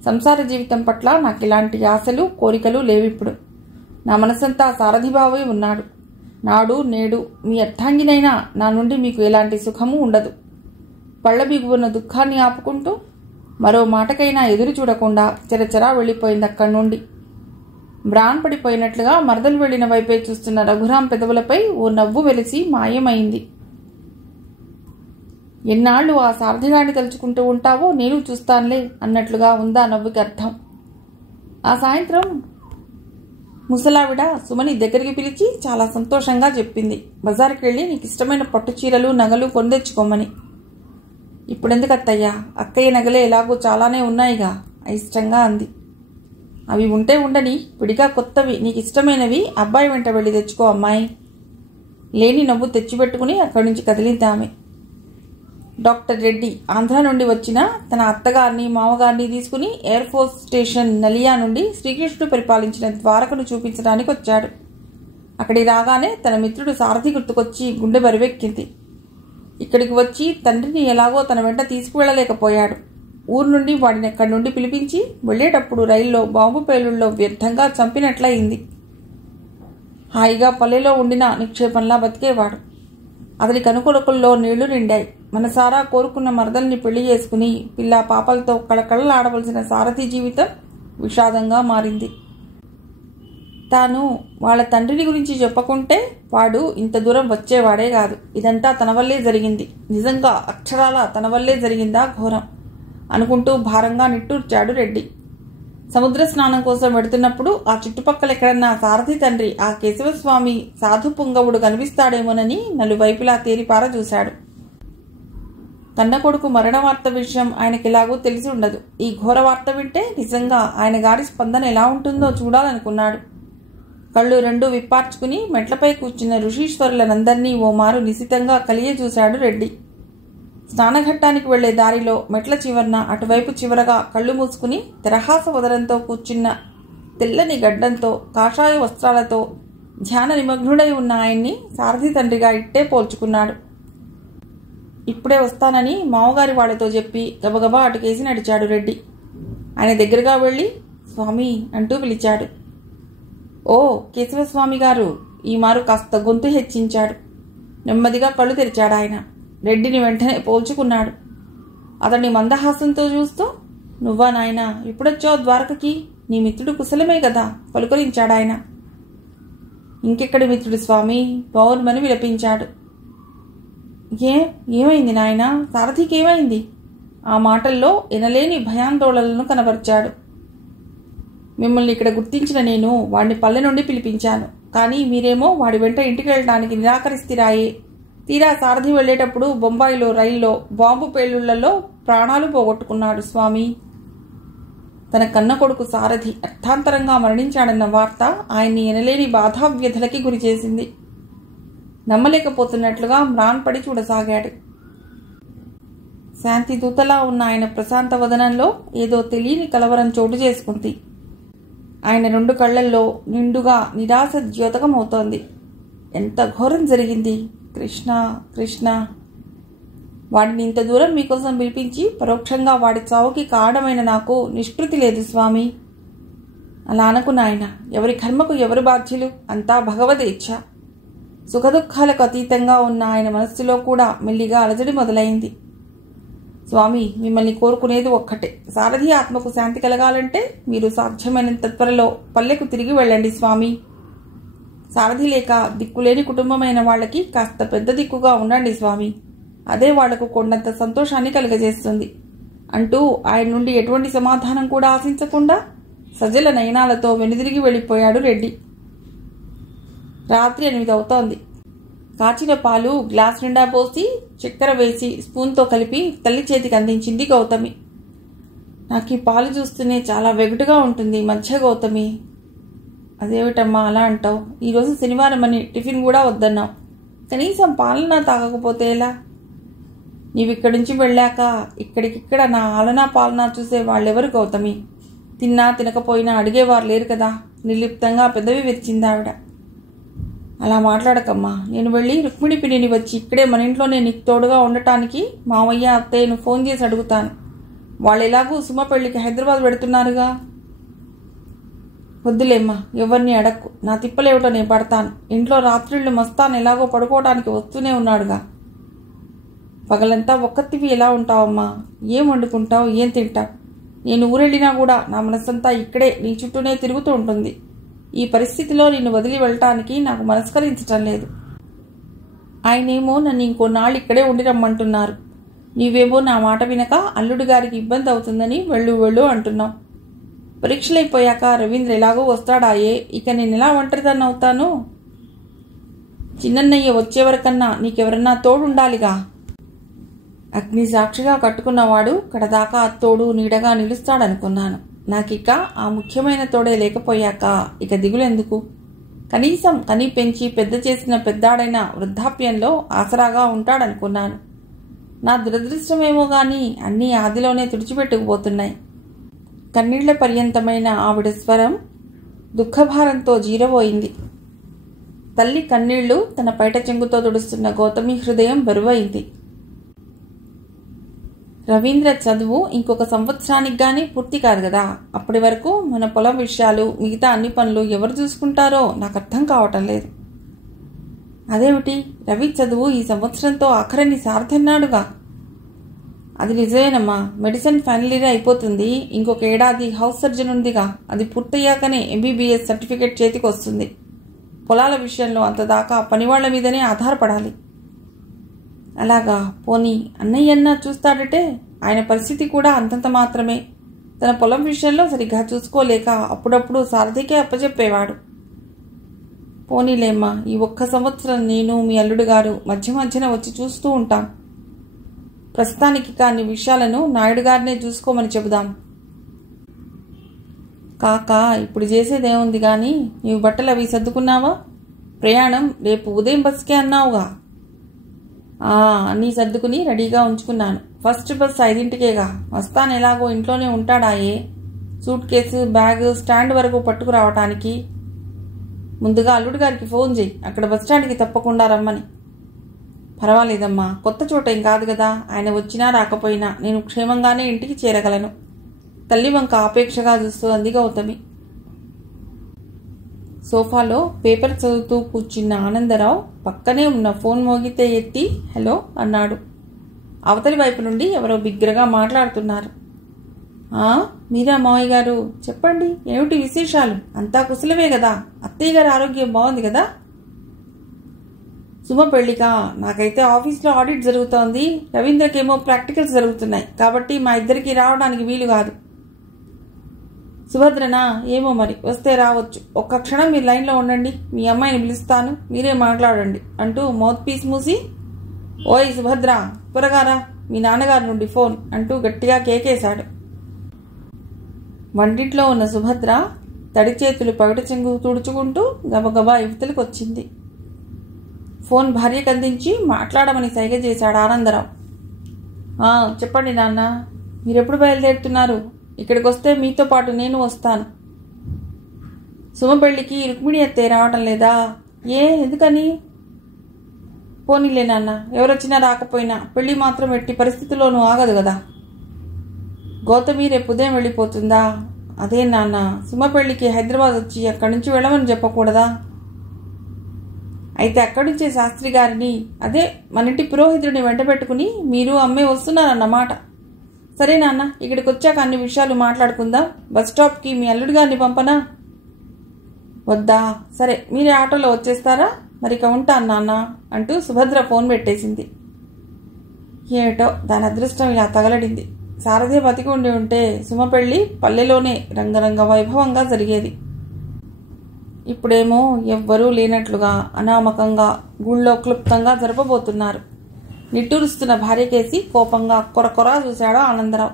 సంసార జీవితం పట్ల నాకు ఇలాంటి ఆశలు, కోరికలు లేవిప్పుడు. నా మనసంతా సారథిబావే ఉన్నాడు. నాడు నేడు మీ అర్థాంగినైనా నా నుండి మీకు ఎలాంటి సుఖము ఉండదు. పళ్ళ బిగువున్న దుఃఖాన్ని ఆపుకుంటూ మరో మాటకైనా ఎదురు చూడకుండా చెరచెరా వెళ్ళిపోయింది అక్కడి నుండి. బ్రాన్ పడిపోయినట్లుగా మరదలు వెళ్లిన వైపే చూస్తున్న రఘురాం పెదవులపై ఓ నవ్వు వెలిసి మాయమైంది. ఎన్నాళ్ళు ఆ సారథిగాన్ని తలుచుకుంటూ ఉంటావో నేను చూస్తానులే అన్నట్లుగా ఉందా నవ్వుకి అర్థం. ఆ సాయంత్రం ముసలావిడ సుమని దగ్గరికి పిలిచి చాలా సంతోషంగా చెప్పింది, బజారుకి వెళ్ళి నీకు ఇష్టమైన పట్టు చీరలు, నగలు కొనిదెచ్చుకోమని. ఇప్పుడెందుకు అత్తయ్యా, అక్కయ్య నగలే ఎలాగో చాలానే ఉన్నాయిగా అయిష్టంగా అంది. అవి ఉంటే ఉండని, విడిగా కొత్తవి నీకు ఇష్టమైనవి అబ్బాయి వెంట వెళ్ళి తెచ్చుకో అమ్మాయి. లేని నవ్వు తెచ్చిపెట్టుకుని అక్కడి నుంచి కదిలిద్దామె. డాక్టర్ రెడ్డి ఆంధ్ర నుండి వచ్చిన తన అత్తగారిని, మామగారిని తీసుకుని ఎయిర్ ఫోర్స్ స్టేషన్ నలియా నుండి శ్రీకృష్ణుడు పరిపాలించిన ద్వారకను చూపించడానికి వచ్చాడు. అక్కడికి రాగానే తన మిత్రుడు సారథి గుర్తుకొచ్చి గుండె బరువెక్కింది. ఇక్కడికి వచ్చి తండ్రిని ఎలాగో తన వెంట తీసుకువెళ్లలేకపోయాడు. ఊరు నుండి వాడిని ఎక్కడి నుండి పిలిపించి వెళ్లేటప్పుడు రైల్లో బాంబు పేలుళ్లో వ్యర్థంగా చంపినట్లయింది. హాయిగా పల్లెలో ఉండిన నిక్షేపంలా బతికేవాడు. అతని కనుకొడుకుల్లో నీళ్లు నిండాయి. మనసారా కోరుకున్న మరదల్ని పెళ్లి చేసుకుని పిల్ల పాపలతో కళకళలాడవలసిన సారథి జీవితం విషాదంగా మారింది. తాను వాళ్ళ తండ్రిని గురించి చెప్పకుంటే వాడు ఇంత దూరం వచ్చేవాడే కాదు. ఇదంతా తన వల్లే జరిగింది, నిజంగా అక్షరాల తన వల్లే జరిగిందా ఘోరం అనుకుంటూ భారంగా నిట్టూర్చాడు రెడ్డి. సముద్ర స్నానం కోసం వెడుతున్నప్పుడు ఆ చుట్టుపక్కల ఎక్కడన్నా సారథి తండ్రి ఆ కేశవస్వామి సాధు పుంగవుడు కనిపిస్తాడేమోనని నలువైపులా తేరిపార చూశాడు. కన్న కొడుకు మరణ వార్త విషయం ఆయనకెలాగూ తెలిసి ఉండదు. ఈ ఘోర వార్త వింటే నిజంగా ఆయన గారి స్పందన ఎలా ఉంటుందో చూడాలనుకున్నాడు. కళ్ళు రెండూ విప్పార్చుకుని మెట్లపై కూర్చున్న ఋషీశ్వరులనందరినీ ఓ మారు నిశితంగా కలియ చూశాడు రెడ్డి. స్నానఘట్టానికి వెళ్లే దారిలో మెట్ల చివరన అటువైపు చివరగా కళ్ళు మూసుకుని తెరహాస వదనంతో కూర్చున్న తెల్లని గడ్డంతో కాషాయ వస్త్రాలతో ధ్యాన నిమగ్నుడై ఉన్న ఆయన్ని సారథి తండ్రిగా ఇట్టే పోల్చుకున్నాడు. ఇప్పుడే వస్తానని మామగారి వాళ్లతో చెప్పి గబగబా అటుకేసి నడిచాడు రెడ్డి. ఆయన దగ్గరగా వెళ్ళి స్వామి అంటూ పిలిచాడు. ఓ కేశవస్వామి గారు, ఈ మారు కాస్త గొంతు హెచ్చించాడు. నెమ్మదిగా కళ్ళు తెరిచాడు ఆయన. రెడ్డిని వెంటనే పోల్చుకున్నాడు. అతన్ని మందహాసంతో చూస్తూ, నువ్వా నాయనా, ఇప్పుడొచ్చావు ద్వారకకి? నీ మిత్రుడు కుశలమే కదా పలుకరించాడాయన. ఇంకెక్కడి మిత్రుడు స్వామి, పౌర్మని విలపించాడు. ఏమైంది నాయనా, సారథికి ఏమైంది? ఆ మాటల్లో ఎనలేని భయాందోళనలను కనబరిచాడు. మిమ్మల్ని ఇక్కడ గుర్తించిన నేను వాడిని పల్లె నుండి పిలిపించాను, కానీ మీరేమో వాడి వెంట ఇంటికి వెళ్ళడానికి నిరాకరిస్తారాయే. తీరా సారథి వెళ్లేటప్పుడు బొంబాయిలో రైల్లో బాంబు పేలుళ్లలో ప్రాణాలు పోగొట్టుకున్నాడు స్వామి. తన కన్న కొడుకు సారథి అర్థాంతరంగా మరణించాడన్న వార్త ఆయన్ని ఎనలేని బాధావ్యధలకి గురిచేసింది. నమ్మలేకపోతున్నట్లుగా మ్రాన్పడి చూడసాగాడు. శాంతి దూతలా ఉన్న ఆయన ప్రశాంత వదనంలో ఏదో తెలియని కలవరం చోటు చేసుకుంది. ఆయన రెండు కళ్లల్లో నిండుగా నిరాశ ద్యోతకమవుతోంది. ఎంత ఘోరం జరిగింది! కృష్ణ కృష్ణ, వాడిని ఇంత దూరం మీకోసం పిలిపించి పరోక్షంగా వాడి చావుకి కారణమైన నాకు నిష్కృతి లేదు స్వామి. అలా అనుకున్న ఆయన, ఎవరి కర్మకు ఎవరు బాధ్యులు, అంతా భగవదేచ్ఛ. సుఖదుఖాలకు అతీతంగా ఉన్న ఆయన మనస్సులో కూడా మెల్లిగా అలజడి మొదలైంది. స్వామి, మిమ్మల్ని కోరుకునేది ఒక్కటే, సారథి ఆత్మకు శాంతి కలగాలంటే మీరు సాధ్యమైనంత త్వరలో పల్లెకు తిరిగి వెళ్ళండి స్వామి. సారథి లేక దిక్కులేని కుటుంబమైన వాళ్ళకి కాస్త పెద్ద దిక్కుగా ఉండండి స్వామి. అదే వాళ్లకు కొండంత సంతోషాన్ని కలుగజేస్తుంది. అంటూ ఆయన నుండి ఎటువంటి సమాధానం కూడా ఆశించకుండా సజల నయనాలతో వెనుదిరిగి వెళ్ళిపోయాడు రెడ్డి. రాత్రి 8 అవుతోంది. కాచిన పాలు గ్లాస్ నిండా పోసి చక్కెర వేసి స్పూన్తో కలిపి తల్లి చేతికి అందించింది గౌతమి. నాకు ఈ పాలు చూస్తూనే చాలా వెగుటుగా ఉంటుంది మధ్య గౌతమి. అదేమిటమ్మా అలా అంటావు? ఈరోజు శనివారం అని టిఫిన్ కూడా వద్దన్నావు. కనీసం పాలనా తాగకపోతే ఎలా? నీవిక్కడి నుంచి వెళ్ళాక ఇక్కడికిక్కడ నా ఆలనా పాలనా చూసే వాళ్ళెవరు గౌతమి? తిన్నా తినకపోయినా అడిగేవారు లేరు కదా. నిర్లిప్తంగా పెదవి విరిచింది ఆవిడ. అలా మాట్లాడకమ్మా. నేను వెళ్ళి రుక్మిణి పిన్నిని వచ్చి ఇక్కడే మన ఇంట్లోనే నీకు తోడుగా ఉండటానికి మామయ్య అత్తయ్యను ఫోన్ చేసి అడుగుతాను. వాళ్ళు ఎలాగూ సుమ పెళ్లికి హైదరాబాద్ పెడుతున్నారుగా. వద్దులేమ్మా, ఎవరిని అడక్కు. నా తిప్పలేమిటో నేను పడతాను. ఇంట్లో రాత్రిళ్ళు మస్తాన్ ఎలాగో పడుకోవడానికి వస్తూనే ఉన్నాడుగా. పగలంతా ఒక్కతివి ఎలా ఉంటావమ్మా? ఏం వండుకుంటావు, ఏం తింటావు? నేను ఊరెళ్ళినా కూడా నా మనసంతా ఇక్కడే నీ చుట్టూనే తిరుగుతూ ఉంటుంది. ఈ పరిస్థితిలో నిన్ను వదిలి వెళ్ళటానికి నాకు మనస్కరించటం లేదు. ఆయనేమో నన్ను ఇంకో నాళ్ళు ఇక్కడే ఉండి రమ్మంటున్నారు. నీవేమో నా మాట వినక అల్లుడి గారికి ఇబ్బంది అవుతుందని వెళ్ళు అంటున్నావు. పరీక్షలైపోయాక రవీంద్ర ఎలాగో వస్తాడాయే. ఇక నేను ఎలా ఒంటరిదాన్ని అవుతాను? చిన్నన్నయ్య వచ్చేవరకన్నా నీకెవరన్నా తోడుండాలిగా. అగ్ని సాక్షిగా కట్టుకున్నవాడు కడదాకా తోడు నీడగా నిలుస్తాడనుకున్నాను. నాకిక ఆ ముఖ్యమైన తోడే లేకపోయాక ఇక దిగులెందుకు? కనీసం కని పెంచి పెద్ద చేసిన పెద్దాడైన వృద్ధాప్యంలో ఆసరాగా ఉంటాడనుకున్నాను. నా దురదృష్టమేమో గాని అన్నీ ఆదిలోనే తుడిచిపెట్టుకుపోతున్నాయి. కన్నీళ్ల పర్యంతమైన ఆవిడ స్వరం దుఃఖభారంతో జీరబోయింది. తల్లి కన్నీళ్లు తన పైట చెంగుతో తుడుస్తున్న గౌతమి హృదయం బరువైంది. రవీంద్ర చదువు ఇంకొక సంవత్సరానికి గానీ పూర్తి కాదు కదా. అప్పటి వరకు మన పొలం విషయాలు, మిగతా అన్ని పనులు ఎవరు చూసుకుంటారో నాకు అర్థం కావటం లేదు. అదేమిటి, రవి చదువు ఈ సంవత్సరంతో ఆఖరిని సార్థన్నాడుగా. అది నిజమేనమ్మా. మెడిసిన్ ఫైనల్ ఇయర్ అయిపోతుంది. ఇంకొక ఏడాది హౌస్ సర్జన్ ఉందిగా. అది పూర్తయ్యాకనే MBBS సర్టిఫికెట్ చేతికి వస్తుంది. పొలాల విషయంలో అంతదాకా పనివాళ్ల మీదనే ఆధారపడాలి. అలాగా, పోనీ అన్నయ్యన్నా చూస్తాడటే. ఆయన పరిస్థితి కూడా అంతంత మాత్రమే. తన పొలం విషయంలో సరిగ్గా చూసుకోలేక అప్పుడప్పుడు సారథికే అప్పచెప్పేవాడు. పోనీలేమ్మా, ఈ ఒక్క సంవత్సరం నేను మీ అల్లుడు గారు మధ్యన వచ్చి చూస్తూ ఉంటాం. ప్రస్తుతానికి కాని విషయాలను నాయుడు గారినే చూసుకోమని చెబుదాం. కాకా, ఇప్పుడు చేసేదేముంది గాని, నీవు బట్టలు అవి సర్దుకున్నావా? ప్రయాణం రేపు ఉదయం బస్కే అన్నావుగా. అన్నీ సర్దుకుని రెడీగా ఉంచుకున్నాను. ఫస్ట్ బస్ 5ంటికేగా. వస్తాను, ఎలాగో ఇంట్లోనే ఉంటాడాయే. సూట్ కేసు, బ్యాగ్ స్టాండ్ వరకు పట్టుకురావటానికి. ముందుగా అల్లుడు గారికి ఫోన్ చేయి, అక్కడ బస్టాండ్కి తప్పకుండా రమ్మని. పర్వాలేదమ్మా, కొత్త చోటేం కాదు కదా. ఆయన వచ్చినా రాకపోయినా నేను క్షేమంగానే ఇంటికి చేరగలను. తల్లి వంక ఆపేక్షగా చూస్తూ అంది గౌతమి. సోఫాలో పేపర్ చదువుతూ కూర్చున్న ఆనందరావు పక్కనే ఉన్న ఫోన్ మోగితే ఎత్తి హలో అన్నాడు. అవతలి వైపు నుండి ఎవరో బిగ్గరగా మాట్లాడుతున్నారు. మీరా మావయ్య గారు, చెప్పండి, ఏమిటి విశేషాలు? అంతా కుశలమే కదా? అత్తయ్య గారి ఆరోగ్యం బాగుంది కదా? సుమ పెళ్లికా? నాకైతే ఆఫీస్లో ఆడిట్ జరుగుతోంది. రవీంద్రకేమో ప్రాక్టికల్స్ జరుగుతున్నాయి. కాబట్టి మా ఇద్దరికి రావడానికి వీలు కాదు. సుభద్రనా? ఏమో మరి, వస్తే రావచ్చు. ఒక్క క్షణం మీరు లైన్లో ఉండండి, మీ అమ్మాయిని పిలుస్తాను, మీరే మాట్లాడండి అంటూ మౌత్ పీస్ మూసి, ఓయ్ సుభద్ర, త్వరగారా, మీ నాన్నగారి నుండి ఫోన్ అంటూ గట్టిగా కేకేశాడు. వంటింట్లో ఉన్న సుభద్ర తడి చేతులు పగటి చెంగు తుడుచుకుంటూ గబగబా యువతలకు వచ్చింది. ఫోన్ భార్యకు అందించి మాట్లాడమని సైగ చేశాడు ఆనందరావు. చెప్పండి నాన్న, మీరెప్పుడు బయలుదేరుతున్నారు? ఇక్కడికి వస్తే మీతో పాటు నేను వస్తాను. సుమ పెళ్లికి రుక్మిణి అత్తయ్య రావటం లేదా? ఎందుకని? పోనీలే నాన్న, ఎవరొచ్చినా రాకపోయినా పెళ్లి మాత్రం ఎట్టి పరిస్థితుల్లోనూ ఆగదు కదా. గౌతమి రేపు ఉదయం వెళ్ళిపోతుందా? అదే నాన్న, సుమ పెళ్లికి హైదరాబాద్ వచ్చి అక్కడి నుంచి వెళ్ళమని చెప్పకూడదా? అయితే అక్కడి నుంచే శాస్త్రి గారిని, అదే మన ఇంటి పురోహితుడిని వెంట పెట్టుకుని మీరు అమ్మే వస్తున్నారన్నమాట. సరే నాన్న, ఇక్కడికి వచ్చాక అన్ని విషయాలు మాట్లాడుకుందాం. బస్ స్టాప్కి మీ అల్లుడి గారిని పంపనా? వద్దా? సరే, మీరే ఆటోలో వచ్చేస్తారా? మరిక ఉంటాను నాన్న అంటూ సుభద్ర ఫోన్ పెట్టేసింది. ఏమిటో దాని అదృష్టం ఇలా తగలడింది. సారథి బతికి ఉండి ఉంటే సుమ పెళ్లి పల్లెలోనే రంగరంగ వైభవంగా జరిగేది. ఇప్పుడేమో ఎవ్వరూ లేనట్లుగా అనామకంగా గుళ్ళో క్లుప్తంగా జరపబోతున్నారు. నిట్టూరుస్తున్న భార్యకేసి కోపంగా కొరకొరా చూశాడు ఆనందరావు.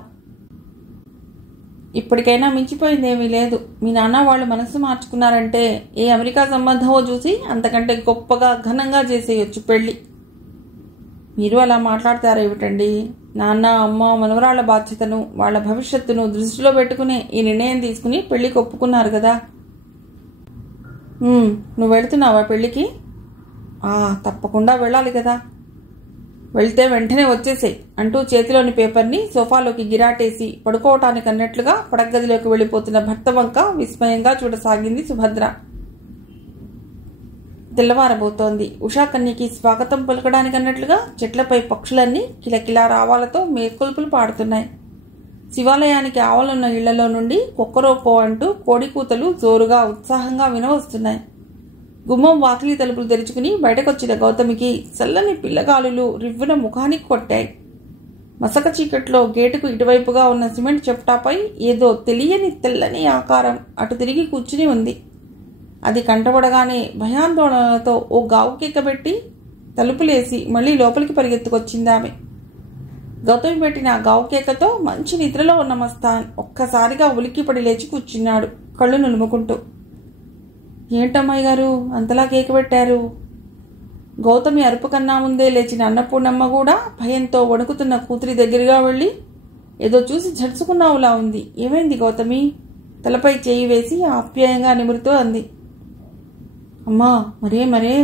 ఇప్పటికైనా మించిపోయిందేమీ లేదు. మీ నాన్న వాళ్ళు మనసు మార్చుకున్నారంటే ఏ అమెరికా సంబంధమో చూసి అంతకంటే గొప్పగా ఘనంగా చేసేయొచ్చు పెళ్లి. మీరు అలా మాట్లాడతారేమిటండి? నాన్న అమ్మ మనవరాళ్ల బాధ్యతను వాళ్ళ భవిష్యత్తును దృష్టిలో పెట్టుకుని ఈ నిర్ణయం తీసుకుని పెళ్లికి ఒప్పుకున్నారు కదా. నువ్వు వెళుతున్నావా పెళ్లికి? తప్పకుండా వెళ్ళాలి కదా. వెళ్తే వెంటనే వచ్చేసేయ్ అంటూ చేతిలోని పేపర్ని సోఫాలోకి గిరాటేసి పడుకోవటానికి అన్నట్లుగా పడగదిలోకి వెళ్ళిపోతున్న భర్త వంక విస్మయంగా చూడసాగింది సుభద్ర. తెల్లవారబోతోంది. ఉషాకన్యకి స్వాగతం పలకడానికి అన్నట్లుగా చెట్లపై పక్షులన్నీ కిలకిలా రావాలతో మేల్కొల్పులు పాడుతున్నాయి. శివాలయానికి ఆవలున్న ఇళ్లలో నుండి కొక్కరోకో అంటూ కోడికూతలు జోరుగా ఉత్సాహంగా వినవస్తున్నాయి. గుమ్మం వాకిలి తలుపులు తెరుచుకుని బయటకొచ్చిన గౌతమికి చల్లని పిల్లగాలులు రివ్వున ముఖానికి కొట్టాయి. మసక చీకట్లో గేటుకు ఇటువైపుగా ఉన్న సిమెంట్ చెప్టాపై ఏదో తెలియని తెల్లని ఆకారం అటు తిరిగి కూర్చుని ఉంది. అది కంటపడగానే భయాందోళనలతో ఓ గావు కేకబెట్టి తలుపులేసి మళ్లీ లోపలికి పరిగెత్తుకొచ్చిందామె. గౌతమి పెట్టిన గావు కేకతో మంచి నిద్రలో ఉన్న మస్తాన్ ఒక్కసారిగా ఉలిక్కిపడి లేచి కూర్చున్నాడు, కళ్ళు నులుముకుంటూ. ఏంటమ్మాయి గారు అంతలా కేక పెట్టారు? గౌతమి అరుపు కన్నా ముందే లేచిన అన్నపూర్ణమ్మ కూడా భయంతో వణుకుతున్న కూతురి దగ్గరగా వెళ్ళి ఏదో చూసి జడుచుకున్నావులా ఉంది. ఏమైంది గౌతమి? తలపై చేయి వేసి ఆప్యాయంగా నిమురుతూ అంది. అమ్మా మరే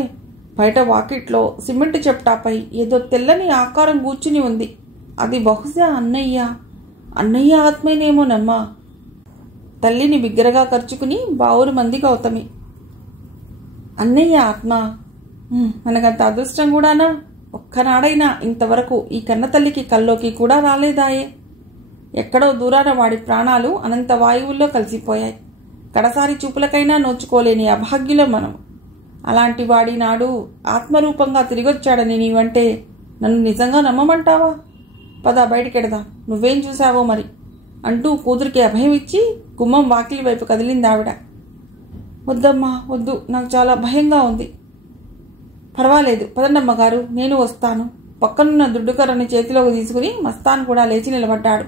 బయట వాకిట్లో సిమెంట్ చెప్టాపై ఏదో తెల్లని ఆకారం కూర్చుని ఉంది. అది బహుశా అన్నయ్య ఆత్మేనేమోనమ్మా. తల్లిని బిగ్గరగా ఖర్చుకుని బావురు మంది గౌతమి. అన్నయ్య ఆత్మ? మనకంత అదృష్టం కూడానా? ఒక్కనాడైనా ఇంతవరకు ఈ కన్నతల్లికి కల్లోకి కూడా రాలేదాయే. ఎక్కడో దూరాన వాడి ప్రాణాలు అనంత వాయువుల్లో కలిసిపోయాయి. కడసారి చూపులకైనా నోచుకోలేని అభాగ్యులం మనం. అలాంటి వాడి నాడు ఆత్మరూపంగా తిరిగొచ్చాడని నీవంటే నన్ను నిజంగా నమ్మమంటావా? పద బయటికెడదాం, నువ్వేం చూశావో మరి అంటూ కూతురికి అభయం ఇచ్చి గుమ్మం వాకిలి వైపు కదిలిందావిడ. వద్దమ్మా వద్దు, నాకు చాలా భయంగా ఉంది. పర్వాలేదు పదండమ్మగారు, నేను వస్తాను. పక్కనున్న దుడ్డుకర్రని చేతిలోకి తీసుకుని మస్తాన్ కూడా లేచి నిలబడ్డాడు.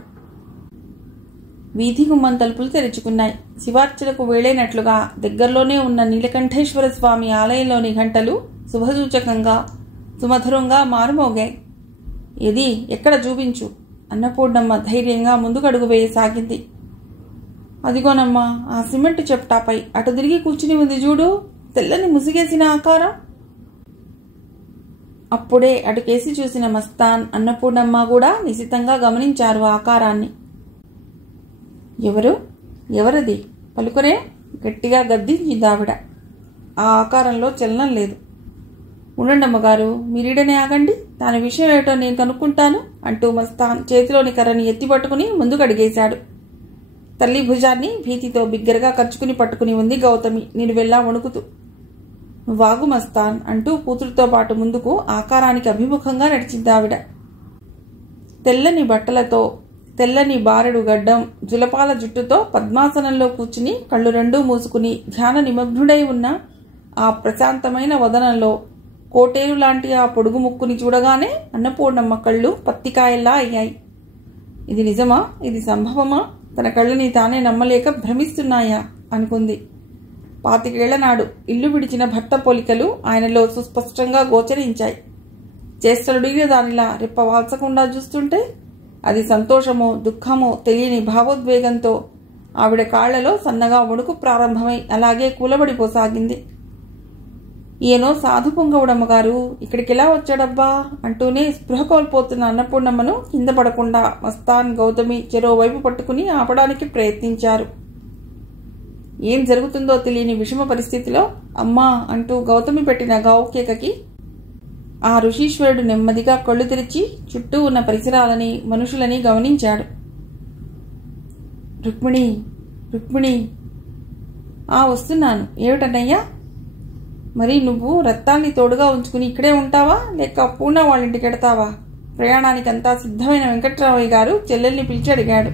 వీధి గుమ్మం తలుపులు తెరుచుకున్నాయి. శివార్చనకు వేళైనట్లుగా దగ్గరలోనే ఉన్న నీలకంఠేశ్వర స్వామి ఆలయంలోని గంటలు శుభసూచకంగా సుమధురంగా మారుమోగాయి. ఏది ఎక్కడ చూపించు? అన్నపూర్ణమ్మ ధైర్యంగా ముందుకడుగు వేయసాగింది. అదిగోనమ్మా, ఆ సిమెంట్ చెప్టాపై అటు తిరిగి కూర్చుని ఉంది చూడు, తెల్లని ముసిగేసిన ఆకారం. అప్పుడే అటుకేసి చూసిన మస్తాన్ అన్నపూర్ణమ్మ కూడా నిశితంగా గమనించారు ఆకారాన్ని. ఎవరది? పలుకురే గట్టిగా గద్దించిందావిడ. ఆ ఆకారంలో చలనం లేదు. ఉండండమ్మగారు, మీరీడనే ఆగండి, దాని విషయం ఏమిటో నేను కనుక్కుంటాను అంటూ మస్తాన్ చేతిలోని కర్రని ఎత్తిపట్టుకుని ముందుకడిగేశాడు. తల్లి భుజాన్ని భీతితో బిగ్గరగా ఖర్చుకుని పట్టుకుని ఉంది గౌతమి నిలువెల్లా వణుకుతూ. నువ్వాగు మస్తాన్ అంటూ కూతురుతో పాటు ముందుకు ఆకారానికి అభిముఖంగా నడిచిందావిడ. తెల్లని బట్టలతో, తెల్లని బారెడు గడ్డం, జులపాల జుట్టుతో పద్మాసనంలో కూర్చుని కళ్ళు రెండూ మూసుకుని ధ్యాన నిమగ్నుడై ఉన్న ఆ ప్రశాంతమైన వదనంలో కోటేరు లాంటి ఆ పొడుగు ముక్కుని చూడగానే అన్నపూర్ణమ్మ కళ్ళు పత్తికాయల్లా అయ్యాయి. ఇది నిజమా? ఇది సంభవమా? తన కళ్ళని తానే నమ్మలేక భ్రమిస్తున్నాయా అనుకుంది. 25 ఏళ్ల నాడు ఇల్లు విడిచిన భర్త పోలికలు ఆయనలో సుస్పష్టంగా గోచరించాయి. చేష్టలుడిగిన దానిలా రెప్పవాల్చకుండా చూస్తుంటే అది సంతోషమో దుఃఖమో తెలియని భావోద్వేగంతో ఆవిడ కాళ్లలో సన్నగా వణుకు ప్రారంభమై అలాగే కూలబడిపోసాగింది. ఈయనో సాధు పొంగవుడమ్మగారు, ఇక్కడికెలా వచ్చాడబ్బా అంటూనే స్పృహ కోల్పోతున్న అన్నపూర్ణమ్మను కింద పడకుండా మస్తాన్ గౌతమి చెరోవైపు పట్టుకుని ఆపడానికి ప్రయత్నించారు. ఏం జరుగుతుందో తెలియని విషమ పరిస్థితిలో అమ్మా అంటూ గౌతమి పెట్టిన గావు కేకకి ఆ ఋషీశ్వరుడు నెమ్మదిగా కళ్ళు తెరిచి చుట్టూ ఉన్న పరిసరాలని మనుషులని గమనించాడు. రుక్మిణి వస్తున్నాను. ఏమిటన్నయ్యా? మరి నువ్వు రత్తాన్ని తోడుగా ఉంచుకుని ఇక్కడే ఉంటావా లేక పూర్ణ వాళ్ళ ఇంటికి ఎడతావా? ప్రయాణానికంతా సిద్ధమైన వెంకట్రామయ్య గారు చెల్లెల్ని పిలిచి అడిగాడు.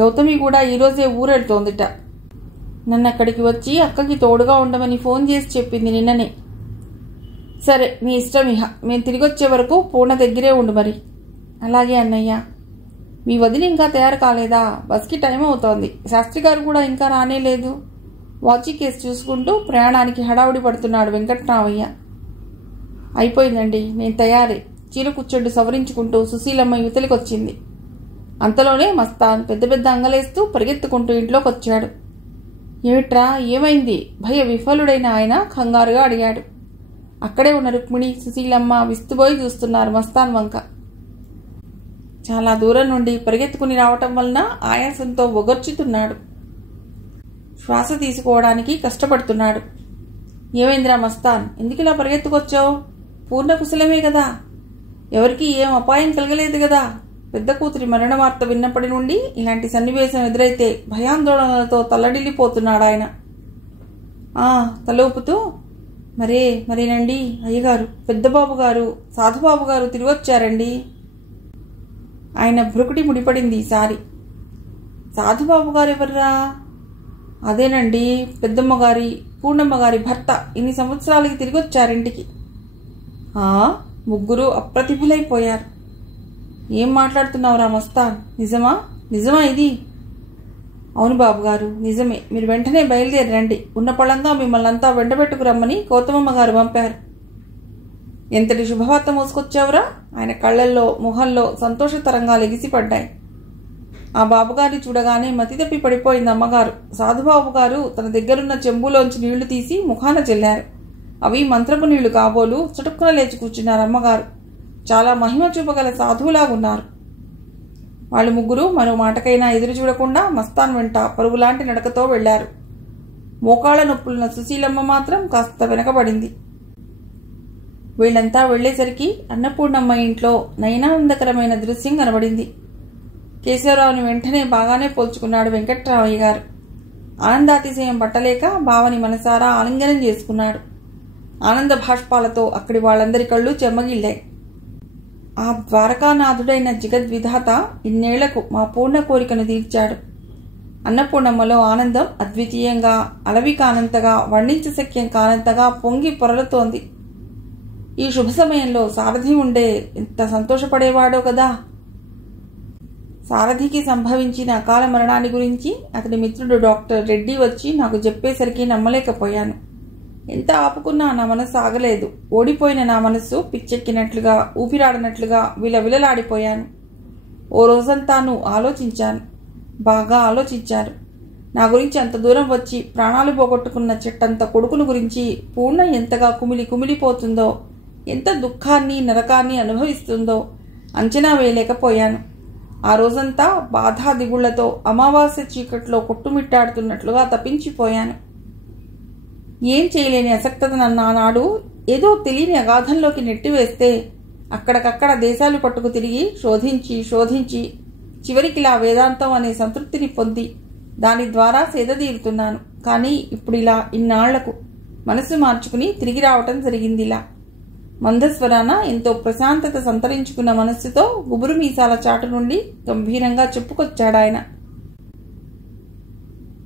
గౌతమి కూడా ఈరోజే ఊరెళ్తోందిట. నన్ను అక్కడికి వచ్చి అక్కకి తోడుగా ఉండమని ఫోన్ చేసి చెప్పింది నిన్ననే. సరే, మీ ఇష్టం ఇహ. మేము తిరిగొచ్చే వరకు పూర్ణ దగ్గరే ఉండు మరి. అలాగే అన్నయ్య. మీ వదిన ఇంకా తయారు కాలేదా? బస్కి టైం అవుతోంది. శాస్త్రి గారు కూడా ఇంకా రానేలేదు. వాచి కేసు చూసుకుంటూ ప్రయాణానికి హడావుడి పడుతున్నాడు వెంకట్రామయ్య. అయిపోయిందండి, నేను తయారే. చీర కుచ్చొడ్డు సవరించుకుంటూ సుశీలమ్మ యువతలికొచ్చింది. అంతలోనే మస్తాన్ పెద్ద పెద్ద అంగలేస్తూ పరిగెత్తుకుంటూ ఇంట్లోకి వచ్చాడు. ఏమిట్రా, ఏమైంది? భయ విఫలుడైన ఆయన కంగారుగా అడిగాడు. అక్కడే ఉన్న రుక్మిణి, సుశీలమ్మ విస్తుపోయి చూస్తున్నారు మస్తాన్ వంక. చాలా దూరం నుండి పరిగెత్తుకుని రావటం వలన ఆయాసంతో ఒగర్చుతున్నాడు. శ్వాస తీసుకోవడానికి కష్టపడుతున్నాడు. ఏమైందిరా మస్తాన్, ఎందుకిలా పరిగెత్తుకొచ్చావు? పూర్ణ కుశలమే కదా? ఎవరికీ ఏం అపాయం కలగలేదు కదా? పెద్ద కూతురి మరణ వార్త విన్నప్పటి నుండి ఇలాంటి సన్నివేశం ఎదురైతే భయాందోళనలతో తల్లడిల్లిపోతున్నాడు ఆయన. తల ఊపుతూ, మరేనండి అయ్యగారు, పెద్దబాబు గారు, సాధుబాబు గారు తిరిగొచ్చారండి. ఆయన భ్రుకుటి ముడిపడింది ఈసారి. సాధుబాబు గారు ఎవర్రా? అదేనండి, పెద్దమ్మగారి, పూర్ణమ్మగారి భర్త. ఇన్ని సంవత్సరాలకి తిరిగొచ్చారింటికి. ముగ్గురు అప్రతిభులైపోయారు. ఏం మాట్లాడుతున్నావురా మస్తాన్? నిజమా ఇది? అవును బాబుగారు, నిజమే. మీరు వెంటనే బయలుదేరి రండి. ఉన్న పళంగా మిమ్మల్ని అంతా వెంటబెట్టుకురమ్మని గౌతమమ్మ గారు పంపారు. ఎంతటి శుభవార్త మోసుకొచ్చావురా? ఆయన కళ్లల్లో, మొహంలో సంతోష తరంగాలు ఎగిసిపడ్డాయి. ఆ బాబుగారిని చూడగానే మతి తప్పి పడిపోయింది అమ్మగారు. సాధుబాబు గారు తన దగ్గరున్న చెంబులోంచి నీళ్లు తీసి ముఖాన చెల్లారు. అవి మంత్రపు నీళ్లు కాబోలు. చటుక్కున లేచి కూర్చున్నారు అమ్మగారు. చాలా మహిమ చూపగల సాధువులాగున్నారు. వాళ్ళు ముగ్గురు మరో మాటకైనా ఎదురు చూడకుండా మస్తాన్ వెంట పరుగులాంటి నడకతో వెళ్లారు. మోకాళ్ల నొప్పులున్న సుశీలమ్మ మాత్రం కాస్త వెనకబడింది. వీళ్లంతా వెళ్లేసరికి అన్నపూర్ణమ్మ ఇంట్లో నయనానందకరమైన దృశ్యం కనబడింది. కేశవరావుని వెంటనే బాగానే పోల్చుకున్నాడు వెంకట్రామయ్య గారు. ఆనందాతిశయం పట్టలేక బావని మనసారా ఆలింగనం చేసుకున్నాడు. ఆనంద భాష్పాలతో అక్కడి వాళ్ళందరి కళ్ళు చెమ్మగిల్లాయి. ఆ ద్వారకానాథుడైన జగద్విధాత ఇన్నేళ్లకు మా పూర్ణ కోరికను తీర్చాడు. అన్నపూర్ణమ్మలో ఆనందం అద్వితీయంగా, అలవి కానంతగా, వర్ణించశక్యం కానంతగా పొంగి పొరలుతోంది. ఈ శుభ సమయంలో సారథి ఉండే ఎంత సంతోషపడేవాడో కదా. సారథికి సంభవించిన అకాల మరణాన్ని గురించి అతడి మిత్రుడు డాక్టర్ రెడ్డి వచ్చి నాకు చెప్పేసరికి నమ్మలేకపోయాను. ఎంత ఆపుకున్నా నా మనసు ఆగలేదు. ఓడిపోయిన నా మనస్సు పిచ్చెక్కినట్లుగా, ఊపిరాడనట్లుగా విలవిలలాడిపోయాను. ఓ రోజంతాను ఆలోచించాను. బాగా ఆలోచించారు. నా గురించి అంత దూరం వచ్చి ప్రాణాలు పోగొట్టుకున్న చెట్టంత కొడుకును గురించి పూర్ణ ఎంతగా కుమిలిపోతుందో, ఎంత దుఃఖాన్ని, నరకాన్ని అనుభవిస్తుందో అంచనా వేయలేకపోయాను. ఆ రోజంతా బాధా దిగుళ్లతో అమావాస్య చీకట్లో కొట్టుమిట్టాడుతున్నట్లుగా తప్పించిపోయాను. ఏం చేయలేని అసక్తత నన్ను ఆనాడు ఏదో తెలియని అగాధంలోకి నెట్టివేస్తే అక్కడికక్కడ దేశాలు పట్టుకు తిరిగి శోధించి చివరికిలా వేదాంతం అనే సంతృప్తిని పొంది దాని ద్వారా సేదతీరుతున్నాను. కానీ ఇప్పుడిలా ఇన్నాళ్లకు మనసు మార్చుకుని తిరిగి రావటం జరిగిందిలా. మందస్వరాన ఎంతో ప్రశాంతత సంతరించుకున్న మనస్సుతో గుబురు మీసాల చాటు నుండి గంభీరంగా చెప్పుకొచ్చాడాయన.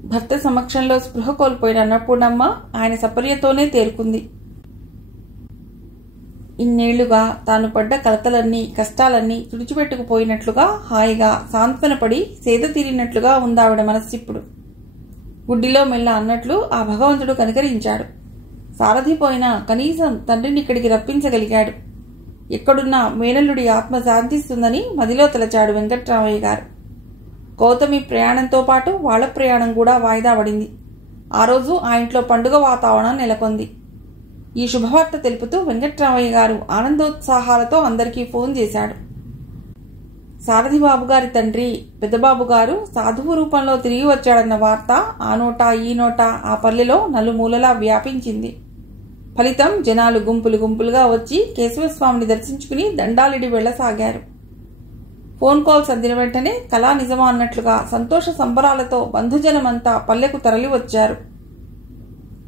భర్త సమక్షంలో స్పృహ కోల్పోయిన అన్నపూర్ణమ్మ ఆయన సపర్యతోనే తేరుకుంది. ఇన్నేళ్లుగా తాను పడ్డ కలతలన్నీ, కష్టాలన్నీ తుడిచిపెట్టుకుపోయినట్లుగా, హాయిగా సాంత్వనపడి సేద తీరినట్లుగా ఉందావిడ మనస్సిప్పుడు. గుడ్డిలో మెల్ల అన్నట్లు ఆ భగవంతుడు కనికరించాడు. సారథిపోయినా కనీసం తండ్రిని ఇక్కడికి రప్పించగలిగాడు. ఎక్కడున్నా మేనల్లుడి ఆత్మ శాంతిస్తుందని మదిలో తలచాడు వెంకట్రామయ్య గారు. గౌతమి ప్రయాణంతో పాటు వాళ్ల ప్రయాణం కూడా వాయిదా పడింది. ఆ రోజు ఆ ఇంట్లో పండుగ వాతావరణం నెలకొంది. ఈ శుభవార్త తెలుపుతూ వెంకట్రామయ్య గారు ఆనందోత్సాహాలతో అందరికీ ఫోన్ చేశాడు. సారథి బాబుగారి తండ్రి పెద్దబాబు గారు సాధువు రూపంలో తిరిగి వచ్చాడన్న వార్త ఆ నోట ఈ నోట ఆ పల్లెలో నలుమూలలా వ్యాపించింది. ఫలితం జనాలు గుంపులు గుంపులుగా వచ్చి కేశవస్వామిని దర్శించుకుని దండాలిడి వెళ్లసాగారు. ఫోన్ కాల్స్ అందిన వెంటనే కళా నిజమా అన్నట్లుగా సంతోష సంబరాలతో బంధుజనమంతా పల్లెకు తరలి వచ్చారు.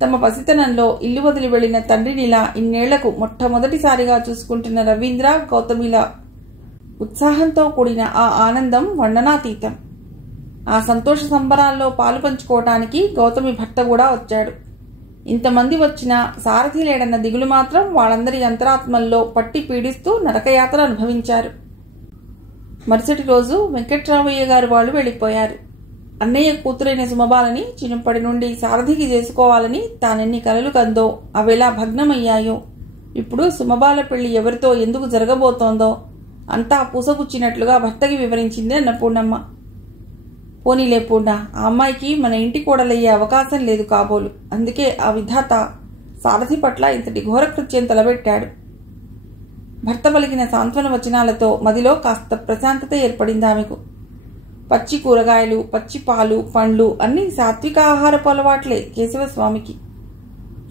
తమ పసితనంలో ఇల్లు వదిలి వెళ్లిన తండ్రినిలా ఇన్నేళ్లకు మొట్టమొదటిసారిగా చూసుకుంటున్న రవీంద్ర గౌతమిల ఉత్సాహంతో కూడిన ఆ ఆనందం వర్ణనాతీతం. ఆ సంతోష సంబరాల్లో పాలు పంచుకోవటానికి గౌతమి భర్త కూడా వచ్చాడు. ఇంతమంది వచ్చినా సారథి లేడన్న దిగులు మాత్రం వాళ్ళందరి అంతరాత్మల్లో పట్టి పీడిస్తూ నరకయాత్ర అనుభవించారు. మరుసటి రోజు వెంకట్రామయ్య గారు వాళ్ళు వెళ్ళిపోయారు. అన్నయ్య కూతురైన సుమబాలని చిన్నప్పటి నుండి సారథికి చేసుకోవాలని తానెన్ని కలలు కందో అవేలా భగ్నమయ్యాయో, ఇప్పుడు సుమబాల పెళ్లి ఎవరితో ఎందుకు జరగబోతోందో అంతా పూసగుచ్చినట్లుగా భర్తకి వివరించింది అన్నపూర్ణమ్మ. పోనీలే పూర్ణ, ఆ అమ్మాయికి మన ఇంటి కోడలయ్యే అవకాశం లేదు కాబోలు. అందుకే ఆ విధాత సారథి పట్ల ఇంతటి ఘోరకృత్యం తలబెట్టాడు. భర్త పలికిన సాంత్వన వచనాలతో మదిలో కాస్త ప్రశాంతత ఏర్పడింది ఆమెకు. పచ్చి కూరగాయలు, పచ్చి పాలు, పండ్లు అన్నీ సాత్విక ఆహారపు అలవాట్లే కేశవస్వామికి.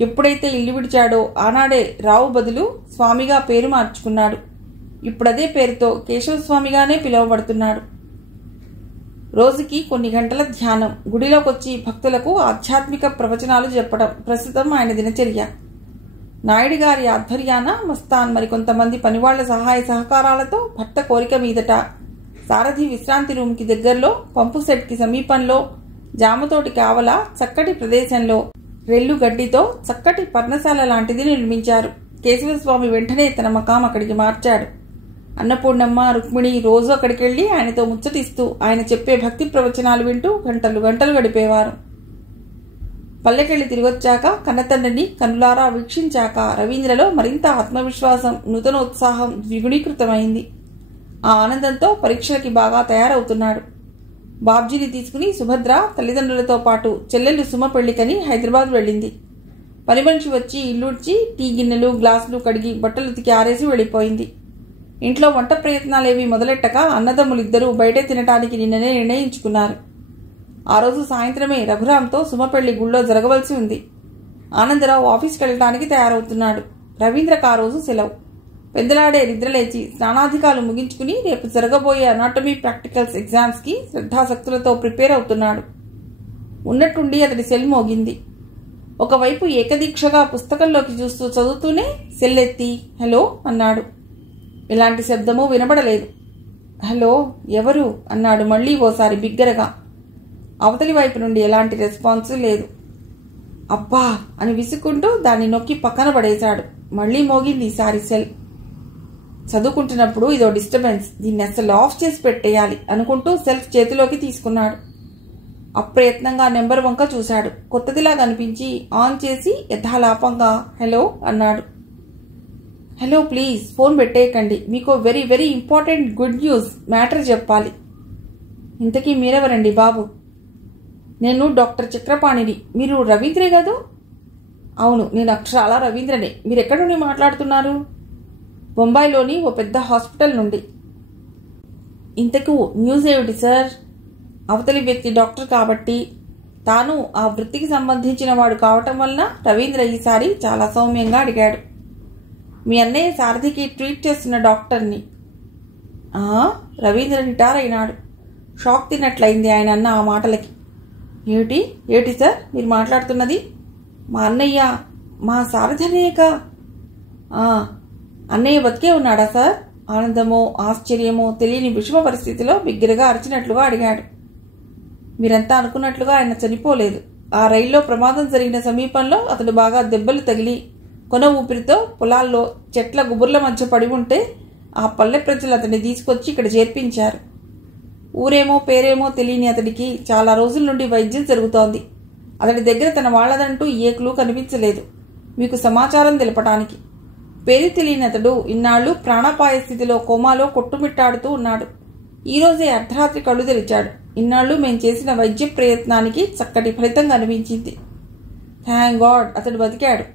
ఎప్పుడైతే ఇల్లు విడిచాడో ఆనాడే రావు బదులు స్వామిగా పేరు మార్చుకున్నాడు. ఇప్పుడదే పేరుతో కేశవస్వామిగానే పిలువబడుతున్నాడు. రోజుకి కొన్ని గంటల ధ్యానం, గుడిలోకొచ్చి భక్తులకు ఆధ్యాత్మిక ప్రవచనాలు చెప్పడం ప్రస్తుతం ఆయన దినచర్య. నాయుడు గారి ఆధ్వర్యాన మస్తాన్ మరికొంతమంది పనివాళ్ల సహాయ సహకారాలతో భర్త కోరిక మీదట సారథి విశ్రాంతి రూమ్కి దగ్గరలో పంపు సెట్కి సమీపంలో జామతోటి కావల చక్కటి ప్రదేశంలో రెల్లు గడ్డితో చక్కటి పర్ణశాల లాంటిది నిర్మించారు. కేశవస్వామి వెంటనే తన మకాం అక్కడికి మార్చాడు. అన్నపూర్ణమ్మ, రుక్మిణి రోజు అక్కడికెళ్లి ఆయనతో ముచ్చటిస్తూ ఆయన చెప్పే భక్తి ప్రవచనాలు వింటూ గంటలు గంటలు గడిపేవారు. పల్లెకెళ్లి తిరిగొచ్చాక కన్నతండ్రిని కనులారా వీక్షించాక రవీంద్రలో మరింత ఆత్మవిశ్వాసం, నూతనోత్సాహం ద్విగుణీకృతమైంది. ఆ ఆనందంతో పరీక్షలకి బాగా తయారవుతున్నాడు. బాబ్జీని తీసుకుని సుభద్ర తల్లిదండ్రులతో పాటు చెల్లెళ్ళు సుమ పెళ్లికని హైదరాబాద్ వెళ్ళింది. పని మనిషి వచ్చి ఇల్లుడ్చి టీ గిన్నెలు గ్లాసులు కడిగి బట్టలు ఉతికి ఆరేసి వెళ్ళిపోయింది. ఇంట్లో వంట ప్రయత్నాలేవి మొదలెట్టక అన్నదమ్ములిద్దరూ బయటే తినటానికి నిన్ననే నిర్ణయించుకున్నారు. ఆ రోజు సాయంత్రమే రఘురాంతో సుమ పెళ్లి గుళ్ళో జరగవలసి ఉంది. ఆనందరావు ఆఫీస్కి వెళ్ళటానికి తయారవుతున్నాడు. రవీంద్రకు ఆ రోజు సెలవు. పెద్దలాడే నిద్రలేచి స్నానాధికాలు ముగించుకుని రేపు జరగబోయే అనాటమీ ప్రాక్టికల్స్ ఎగ్జామ్స్కి శ్రద్ధాసక్తులతో ప్రిపేర్ అవుతున్నాడు. ఉన్నట్టుండి అతడి సెల్ మోగింది. ఒకవైపు ఏకదీక్షగా పుస్తకంలోకి చూస్తూ చదువుతూనే సెల్లెత్తి హలో అన్నాడు. ఎలాంటి శబ్దమూ వినబడలేదు. హలో, ఎవరు అన్నాడు మళ్లీ ఓసారి బిగ్గరగా. అవతలి వైపు నుండి ఎలాంటి రెస్పాన్స్ లేదు. అబ్బా అని విసుక్కుంటూ దాన్ని నొక్కి పక్కన పడేశాడు. మళ్లీ మోగింది ఈసారి సెల్. చదువుకుంటున్నప్పుడు ఇదో డిస్టర్బెన్స్, దీన్ని అసలు ఆఫ్ చేసి పెట్టేయాలి అనుకుంటూ సెల్ఫ్ చేతిలోకి తీసుకున్నాడు. అప్రయత్నంగా నెంబర్ వంక చూశాడు. కొత్తదిలా కనిపించి ఆన్ చేసి యథాలాపంగా హలో అన్నాడు. హలో ప్లీజ్, ఫోన్ పెట్టేయకండి, మీకు very very important good news matter చెప్పాలి. ఇంతకీ మీరెవరండి బాబు? నేను డాక్టర్ చక్రపాణిని. మీరు రవీంద్రే కాదు? అవును, నేను అక్షరాల రవీంద్రనే. మీరెక్కడి నుండి మాట్లాడుతున్నారు? బొంబాయిలోని ఓ పెద్ద హాస్పిటల్ నుండి. ఇంతకు న్యూస్ ఏమిటి సార్? అవతలి వ్యక్తి డాక్టర్ కాబట్టి తాను ఆ వృత్తికి సంబంధించిన వాడు కావటం వలన రవీంద్ర ఈసారి చాలా సౌమ్యంగా అడిగాడు. మీ అన్నయ్య సారథికి ట్రీట్ చేస్తున్న డాక్టర్ని. రవీంద్ర రిటైర్ అయినాడు. షాక్ తిన్నట్లయింది ఆయన అన్న ఆ మాటలకి. ఏమిటి ఏమిటి సార్ మీరు మాట్లాడుతున్నది? మా అన్నయ్య, మా సారథి అన్నయ్యక? అన్నయ్య బతికే ఉన్నాడా సార్? ఆనందమో ఆశ్చర్యమో తెలియని విషమ పరిస్థితిలో బిగ్గరగా అరిచినట్లుగా అడిగాడు. మీరంతా అనుకున్నట్లుగా ఆయన చనిపోలేదు. ఆ రైల్లో ప్రమాదం జరిగిన సమీపంలో అతడు బాగా దెబ్బలు తగిలి కొన ఊపిరితో పొలాల్లో చెట్ల గుబుర్ల మధ్య పడి ఉంటే ఆ పల్లె ప్రజలు అతన్ని తీసుకొచ్చి ఇక్కడ చేర్పించారు. ఊరేమో పేరేమో తెలియని అతడికి చాలా రోజుల నుండి వైద్యం జరుగుతోంది. అతడి దగ్గర తన వాళ్లదంటూ ఏ క్లూ కనిపించలేదు మీకు సమాచారం తెలపటానికి. పేరు తెలియని అతడు ఇన్నాళ్లు ప్రాణాపాయ స్థితిలో కోమాలో కొట్టుమిట్టాడుతూ ఉన్నాడు. ఈరోజే అర్ధరాత్రి కళ్ళు తెరిచాడు. ఇన్నాళ్లు మేం చేసిన వైద్య ప్రయత్నానికి చక్కటి ఫలితం కనిపించింది. థ్యాంక్ గాడ్ అతడు బతికాడు.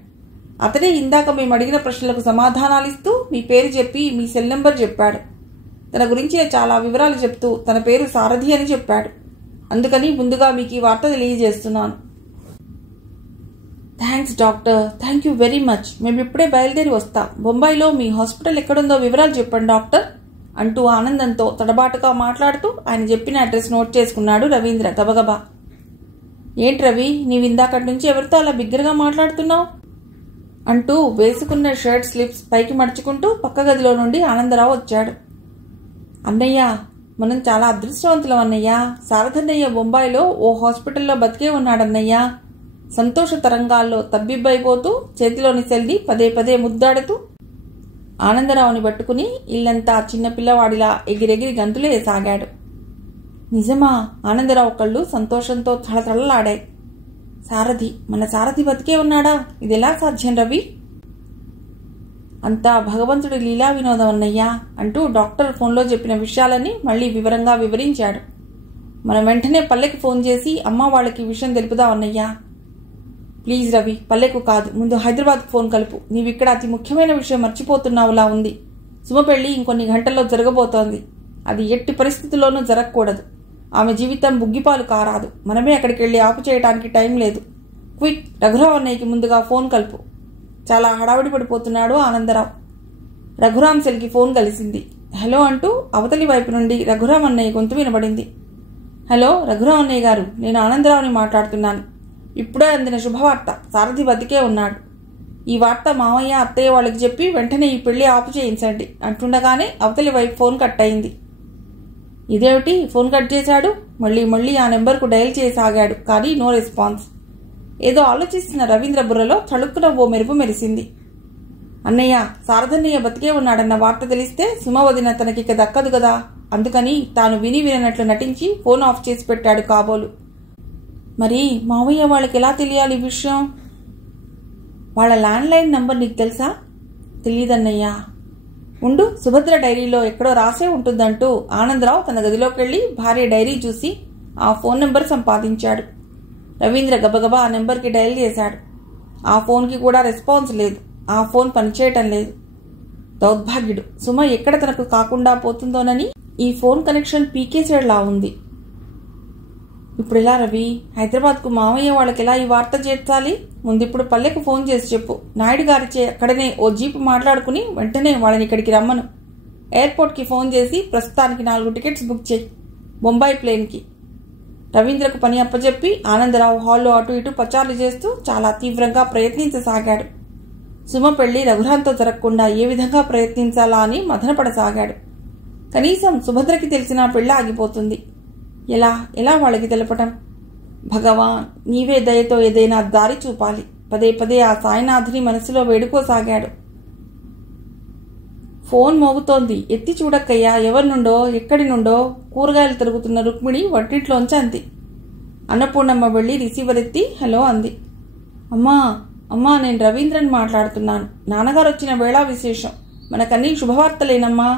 అతడే ఇందాక మేము అడిగిన ప్రశ్నలకు సమాధానాలిస్తూ మీ పేరు చెప్పి మీ సెల్ నెంబర్ చెప్పాడు. తన గురించి చాలా వివరాలు చెప్తూ తన పేరు సారథి అని చెప్పాడు. అందుకని ముందుగా మీకు ఈ వార్త తెలియజేస్తున్నాను. Thanks doctor, thank you very much. మేము ఇప్పుడే బయలుదేరి వస్తాం. బొంబాయిలో మీ హాస్పిటల్ ఎక్కడుందో వివరాలు చెప్పండి డాక్టర్ అంటూ ఆనందంతో తడబాటుగా మాట్లాడుతూ ఆయన చెప్పిన అడ్రస్ నోట్ చేసుకున్నాడు రవీంద్ర గబగబా. ఏంటి రవి, నీవు ఇందాకటి నుంచి ఎవరితో అలా బిగ్గరగా మాట్లాడుతున్నావు అంటూ వేసుకున్న షర్ట్ స్లిప్స్ పైకి మడుచుకుంటూ పక్క గదిలో నుండి ఆనందరావు వచ్చాడు. అన్నయ్య, మనం చాలా అదృష్టవంతులం అన్నయ్య. శారదన్నయ్య బొంబాయిలో ఓ హాస్పిటల్లో బతికే ఉన్నాడన్నయ్య. సంతోష తరంగాల్లో తబ్బిబ్బైపోతూ చేతిలోని సెల్ని పదే పదే ముద్దాడుతూ ఆనందరావుని పట్టుకుని ఇల్లంతా చిన్నపిల్లవాడిలా ఎగిరెగిరి గంతులు వేసాగాడు. నిజమా? ఆనందరావు కళ్ళు సంతోషంతో తళతళలాడాయి. సారథి, మన సారథి బతికే ఉన్నాడా? ఇదెలా సాధ్యం రవి? అంతా భగవంతుడి లీలా వినోదం అన్నయ్యా అంటూ డాక్టర్ ఫోన్లో చెప్పిన విషయాలన్నీ మళ్లీ వివరంగా వివరించాడు. మనం వెంటనే పల్లెకి ఫోన్ చేసి అమ్మ వాళ్ళకి విషయం తెలుపుదాం అన్నయ్యా. ప్లీజ్ రవి, పల్లెకు కాదు, ముందు హైదరాబాద్కు ఫోన్ కలుపు. నీవిక్కడ అతి ముఖ్యమైన విషయం మర్చిపోతున్నావులా ఉంది. సుమ పెళ్లి ఇంకొన్ని గంటల్లో జరగబోతోంది. అది ఎట్టి పరిస్థితుల్లోనూ జరగకూడదు. ఆమె జీవితం బుగ్గిపాలు కారాదు. మనమే అక్కడికి వెళ్లి ఆపు చేయడానికి టైం లేదు. క్విక్, రఘురావు అన్నయ్యకి ముందుగా ఫోన్ కలుపు. చాలా హడావిడి పడిపోతున్నాడు ఆనందరావు. రఘురాం సెల్కి ఫోన్ కలిసింది. హలో అంటూ అవతలి వైపు నుండి రఘురాం అన్నయ్య గొంతు వినబడింది. హలో రఘురాం అన్నయ్య గారు, నేను ఆనందరావుని మాట్లాడుతున్నాను. ఇప్పుడే అందిన శుభవార్త, సారథి బతికే ఉన్నాడు. ఈ వార్త మామయ్య అత్తయ్య వాళ్ళకి చెప్పి వెంటనే ఈ పెళ్లి ఆపు చేయించండి అంటుండగానే అవతలి వైపు ఫోన్ కట్ అయింది. ఇదేమిటి, ఫోన్ కట్ చేశాడు? మళ్ళీ ఆ నెంబర్కు డయల్ చేసాగాడు, కానీ నో రెస్పాన్స్. ఏదో ఆలోచిస్తున్న రవీంద్ర బుర్రలో తళుక్కున ఓ మెరుపు మెరిసింది. అన్నయ్య, శారదన్నయ్య బతికే ఉన్నాడన్న వార్త తెలిస్తే సుమ వదిన తనకిక దక్కదు కదా. అందుకని తాను వినట్లు నటించి ఫోన్ ఆఫ్ చేసి పెట్టాడు కాబోలు. మరి మావయ్య వాళ్ళకి ఎలా తెలియాలి ఈ విషయం? వాళ్ళ ల్యాండ్లైన్ నంబర్ నీకు తెలుసా? తెలీదన్నయ్యా. ఉండు, సుభద్ర డైరీలో ఎక్కడో రాసే ఉంటుందంటూ ఆనందరావు తన గదిలోకి వెళ్లి భార్య డైరీ చూసి ఆ ఫోన్ నెంబర్ సంపాదించాడు. రవీంద్ర గబగబా ఆ నెంబర్కి డయల్ చేశాడు. ఆ ఫోన్కి కూడా రెస్పాన్స్ లేదు. ఆ ఫోన్ పనిచేయటం లేదు. దౌర్భాగ్యుడు. సుమ ఎక్కడ తనకు కాకుండా పోతుందోనని ఈ ఫోన్ కనెక్షన్ పీకేసేలా ఉంది. ఇప్పుడు ఎలా రవి? హైదరాబాద్కు మామయ్య వాళ్ళకి ఎలా ఈ వార్త చేర్చాలి? ముందిప్పుడు పల్లెకు ఫోన్ చేసి చెప్పు. నాయుడు గారిచే అక్కడనే ఓ జీపు మాట్లాడుకుని వెంటనే వాళ్ళని ఇక్కడికి రమ్మను. ఎయిర్పోర్ట్కి ఫోన్ చేసి ప్రస్తుతానికి 4 టికెట్స్ బుక్ చేయి, బొంబాయి ప్లేన్కి. రవీంద్రకు పని అప్పచెప్పి ఆనందరావు హాల్లో అటు ఇటు పచారులు చేస్తూ చాలా తీవ్రంగా ప్రయత్నించసాగాడు. సుమ పెళ్లి రఘురాంతో జరగకుండా ఏ విధంగా ప్రయత్నించాలా అని మదనపడసాగాడు. కనీసం సుభద్రకి తెలిసినా పెళ్లి ఆగిపోతుంది. ఎలా వాళ్ళకి తెలపటం? భగవాన్, నీవే దయతో ఏదైనా దారి చూపాలి. పదే పదే ఆ సాయినాథుని మనసులో వేడుకోసాగాడు. ఫోన్ మోగుతోంది. ఎత్తి చూడక్కయ్యా, ఎవరి నుండో ఎక్కడి నుండో. కూరగాయలు తరుగుతున్న రుక్మిణి వంటింట్లోంచి అంది. అన్నపూర్ణమ్మ వెళ్లి రిసీవర్ ఎత్తి హలో అంది. అమ్మా, నేను రవీంద్రని మాట్లాడుతున్నాను. నాన్నగారు వచ్చిన వేళా విశేషం. మనకన్నీ శుభవార్తలేనమ్మా.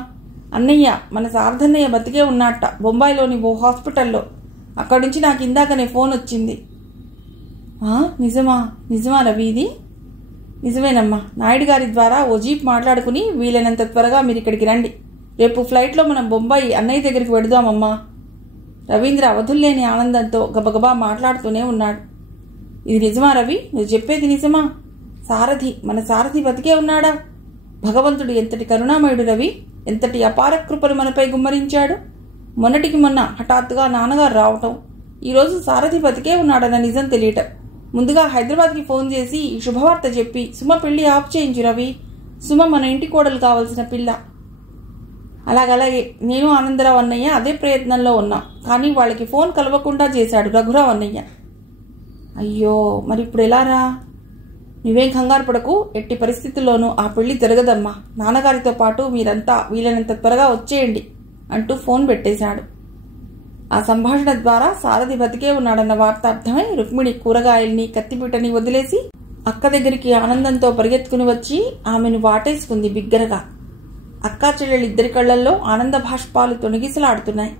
అన్నయ్య, మన శారదన్నయ్య బతికే ఉన్నట్ట, బొంబాయిలోని ఓ హాస్పిటల్లో. అక్కడి నుంచి నాకు ఇందాకనే ఫోన్ వచ్చింది. నిజమా రవి? ఇది నిజమేనమ్మా. నాయుడు గారి ద్వారా ఓ జీప్ మాట్లాడుకుని వీలైనంత త్వరగా మీరు ఇక్కడికి రండి. రేపు ఫ్లైట్లో మనం బొంబాయి అన్నయ్య దగ్గరికి వెడుదామమ్మా. రవీంద్ర అవధుల్లేని ఆనందంతో గబగబా మాట్లాడుతూనే ఉన్నాడు. ఇది నిజమా రవి? నువ్వు చెప్పేది నిజమా? మన సారథి బతికే ఉన్నాడా? భగవంతుడు ఎంతటి కరుణామయుడు రవి! ఎంతటి అపార కృపను మనపై గుమ్మరించాడు. మొన్నటికి మొన్న హఠాత్తుగా నాన్నగారు రావటం, ఈరోజు సారథి బతికే ఉన్నాడన్న నిజం తెలియటం. ముందుగా హైదరాబాద్కి ఫోన్ చేసి ఈ శుభవార్త చెప్పి సుమ పెళ్లి ఆఫ్ చేయించు రవి. సుమ మన ఇంటి కోడలు కావలసిన పిల్ల. అలాగలాగే నేను ఆనందరావు అన్నయ్య అదే ప్రయత్నంలో ఉన్నాం. కానీ వాళ్ళకి ఫోన్ కలవకుండా చేశాడు రఘురావు అన్నయ్య. అయ్యో, మరి ఇప్పుడు ఎలారా? నువ్వేం కంగారు పడకు. ఎట్టి పరిస్థితుల్లోనూ ఆ పెళ్లి జరగదమ్మా. నాన్నగారితో పాటు మీరంతా వీలైనంత త్వరగా వచ్చేయండి అంటూ ఫోన్ పెట్టేశాడు. ఆ సంభాషణ ద్వారా సారథి బతికే ఉన్నాడన్న వార్త అర్థమై రుక్మిణి కూరగాయల్ని కత్తిపీటని వదిలేసి అక్క దగ్గరికి ఆనందంతో పరిగెత్తుకుని వచ్చి ఆమెను వాటేసుకుంది బిగ్గరగా. అక్కా చెల్లెళ్ళిద్దరి కళ్లల్లో ఆనంద భాష్పాలు తొణిగిసలాడుతున్నాయి.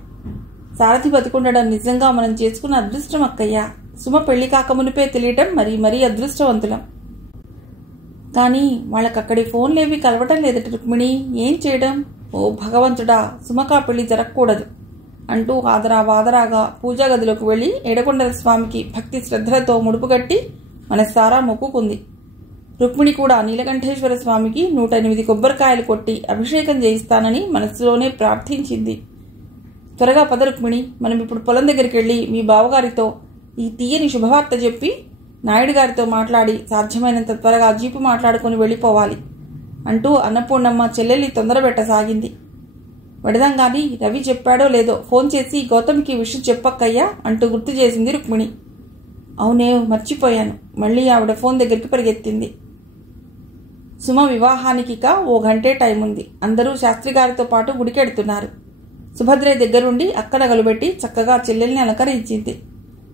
సారథి బతికుండడం నిజంగా మనం చేసుకున్న అదృష్టం అక్కయ్యా. సుమ పెళ్లి కాకమునిపే తెలియటం మరీ అదృష్టవంతులం. కానీ వాళ్ళకక్కడి ఫోన్లేవి కలవటం లేదట రుక్మిణి. ఏం చేయడం? ఓ భగవంతుడా, సుమకా పెళ్లి జరగకూడదు అంటూ ఆదరాగా పూజా గదిలోకి వెళ్లి ఏడకొండల స్వామికి భక్తి శ్రద్ధలతో ముడుపుగట్టి మనసారా మొక్కుకుంది. రుక్మిణి కూడా నీలకంఠేశ్వర స్వామికి 108 కొబ్బరికాయలు కొట్టి అభిషేకం చేయిస్తానని మనసులోనే ప్రార్థించింది. త్వరగా పద రుక్మిణి, మనం ఇప్పుడు పొలం దగ్గరికి వెళ్లి మీ బావగారితో ఈ తీయని శుభవార్త చెప్పి నాయుడు గారితో మాట్లాడి సాధ్యమైనంత త్వరగా జీపు మాట్లాడుకుని వెళ్ళిపోవాలి అంటూ అన్నపూర్ణమ్మ చెల్లెల్ని తొందరబెట్టసాగింది. వెడదాం గాని రవి చెప్పాడో లేదో ఫోన్ చేసి గౌతమ్కి విషయం చెప్పక్కయ్యా అంటూ గుర్తు చేసింది రుక్మిణి. అవునే, మర్చిపోయాను. మళ్ళీ ఆవిడ ఫోన్ దగ్గరికి పరిగెత్తింది. సుమ వివాహానికిక ఓ గంటే టైం ఉంది. అందరూ శాస్త్రి గారితో పాటు గుడికెడుతున్నారు. సుభద్రయ్య దగ్గరుండి అక్కనగలుబెట్టి చక్కగా చెల్లెల్ని అలంకరించింది.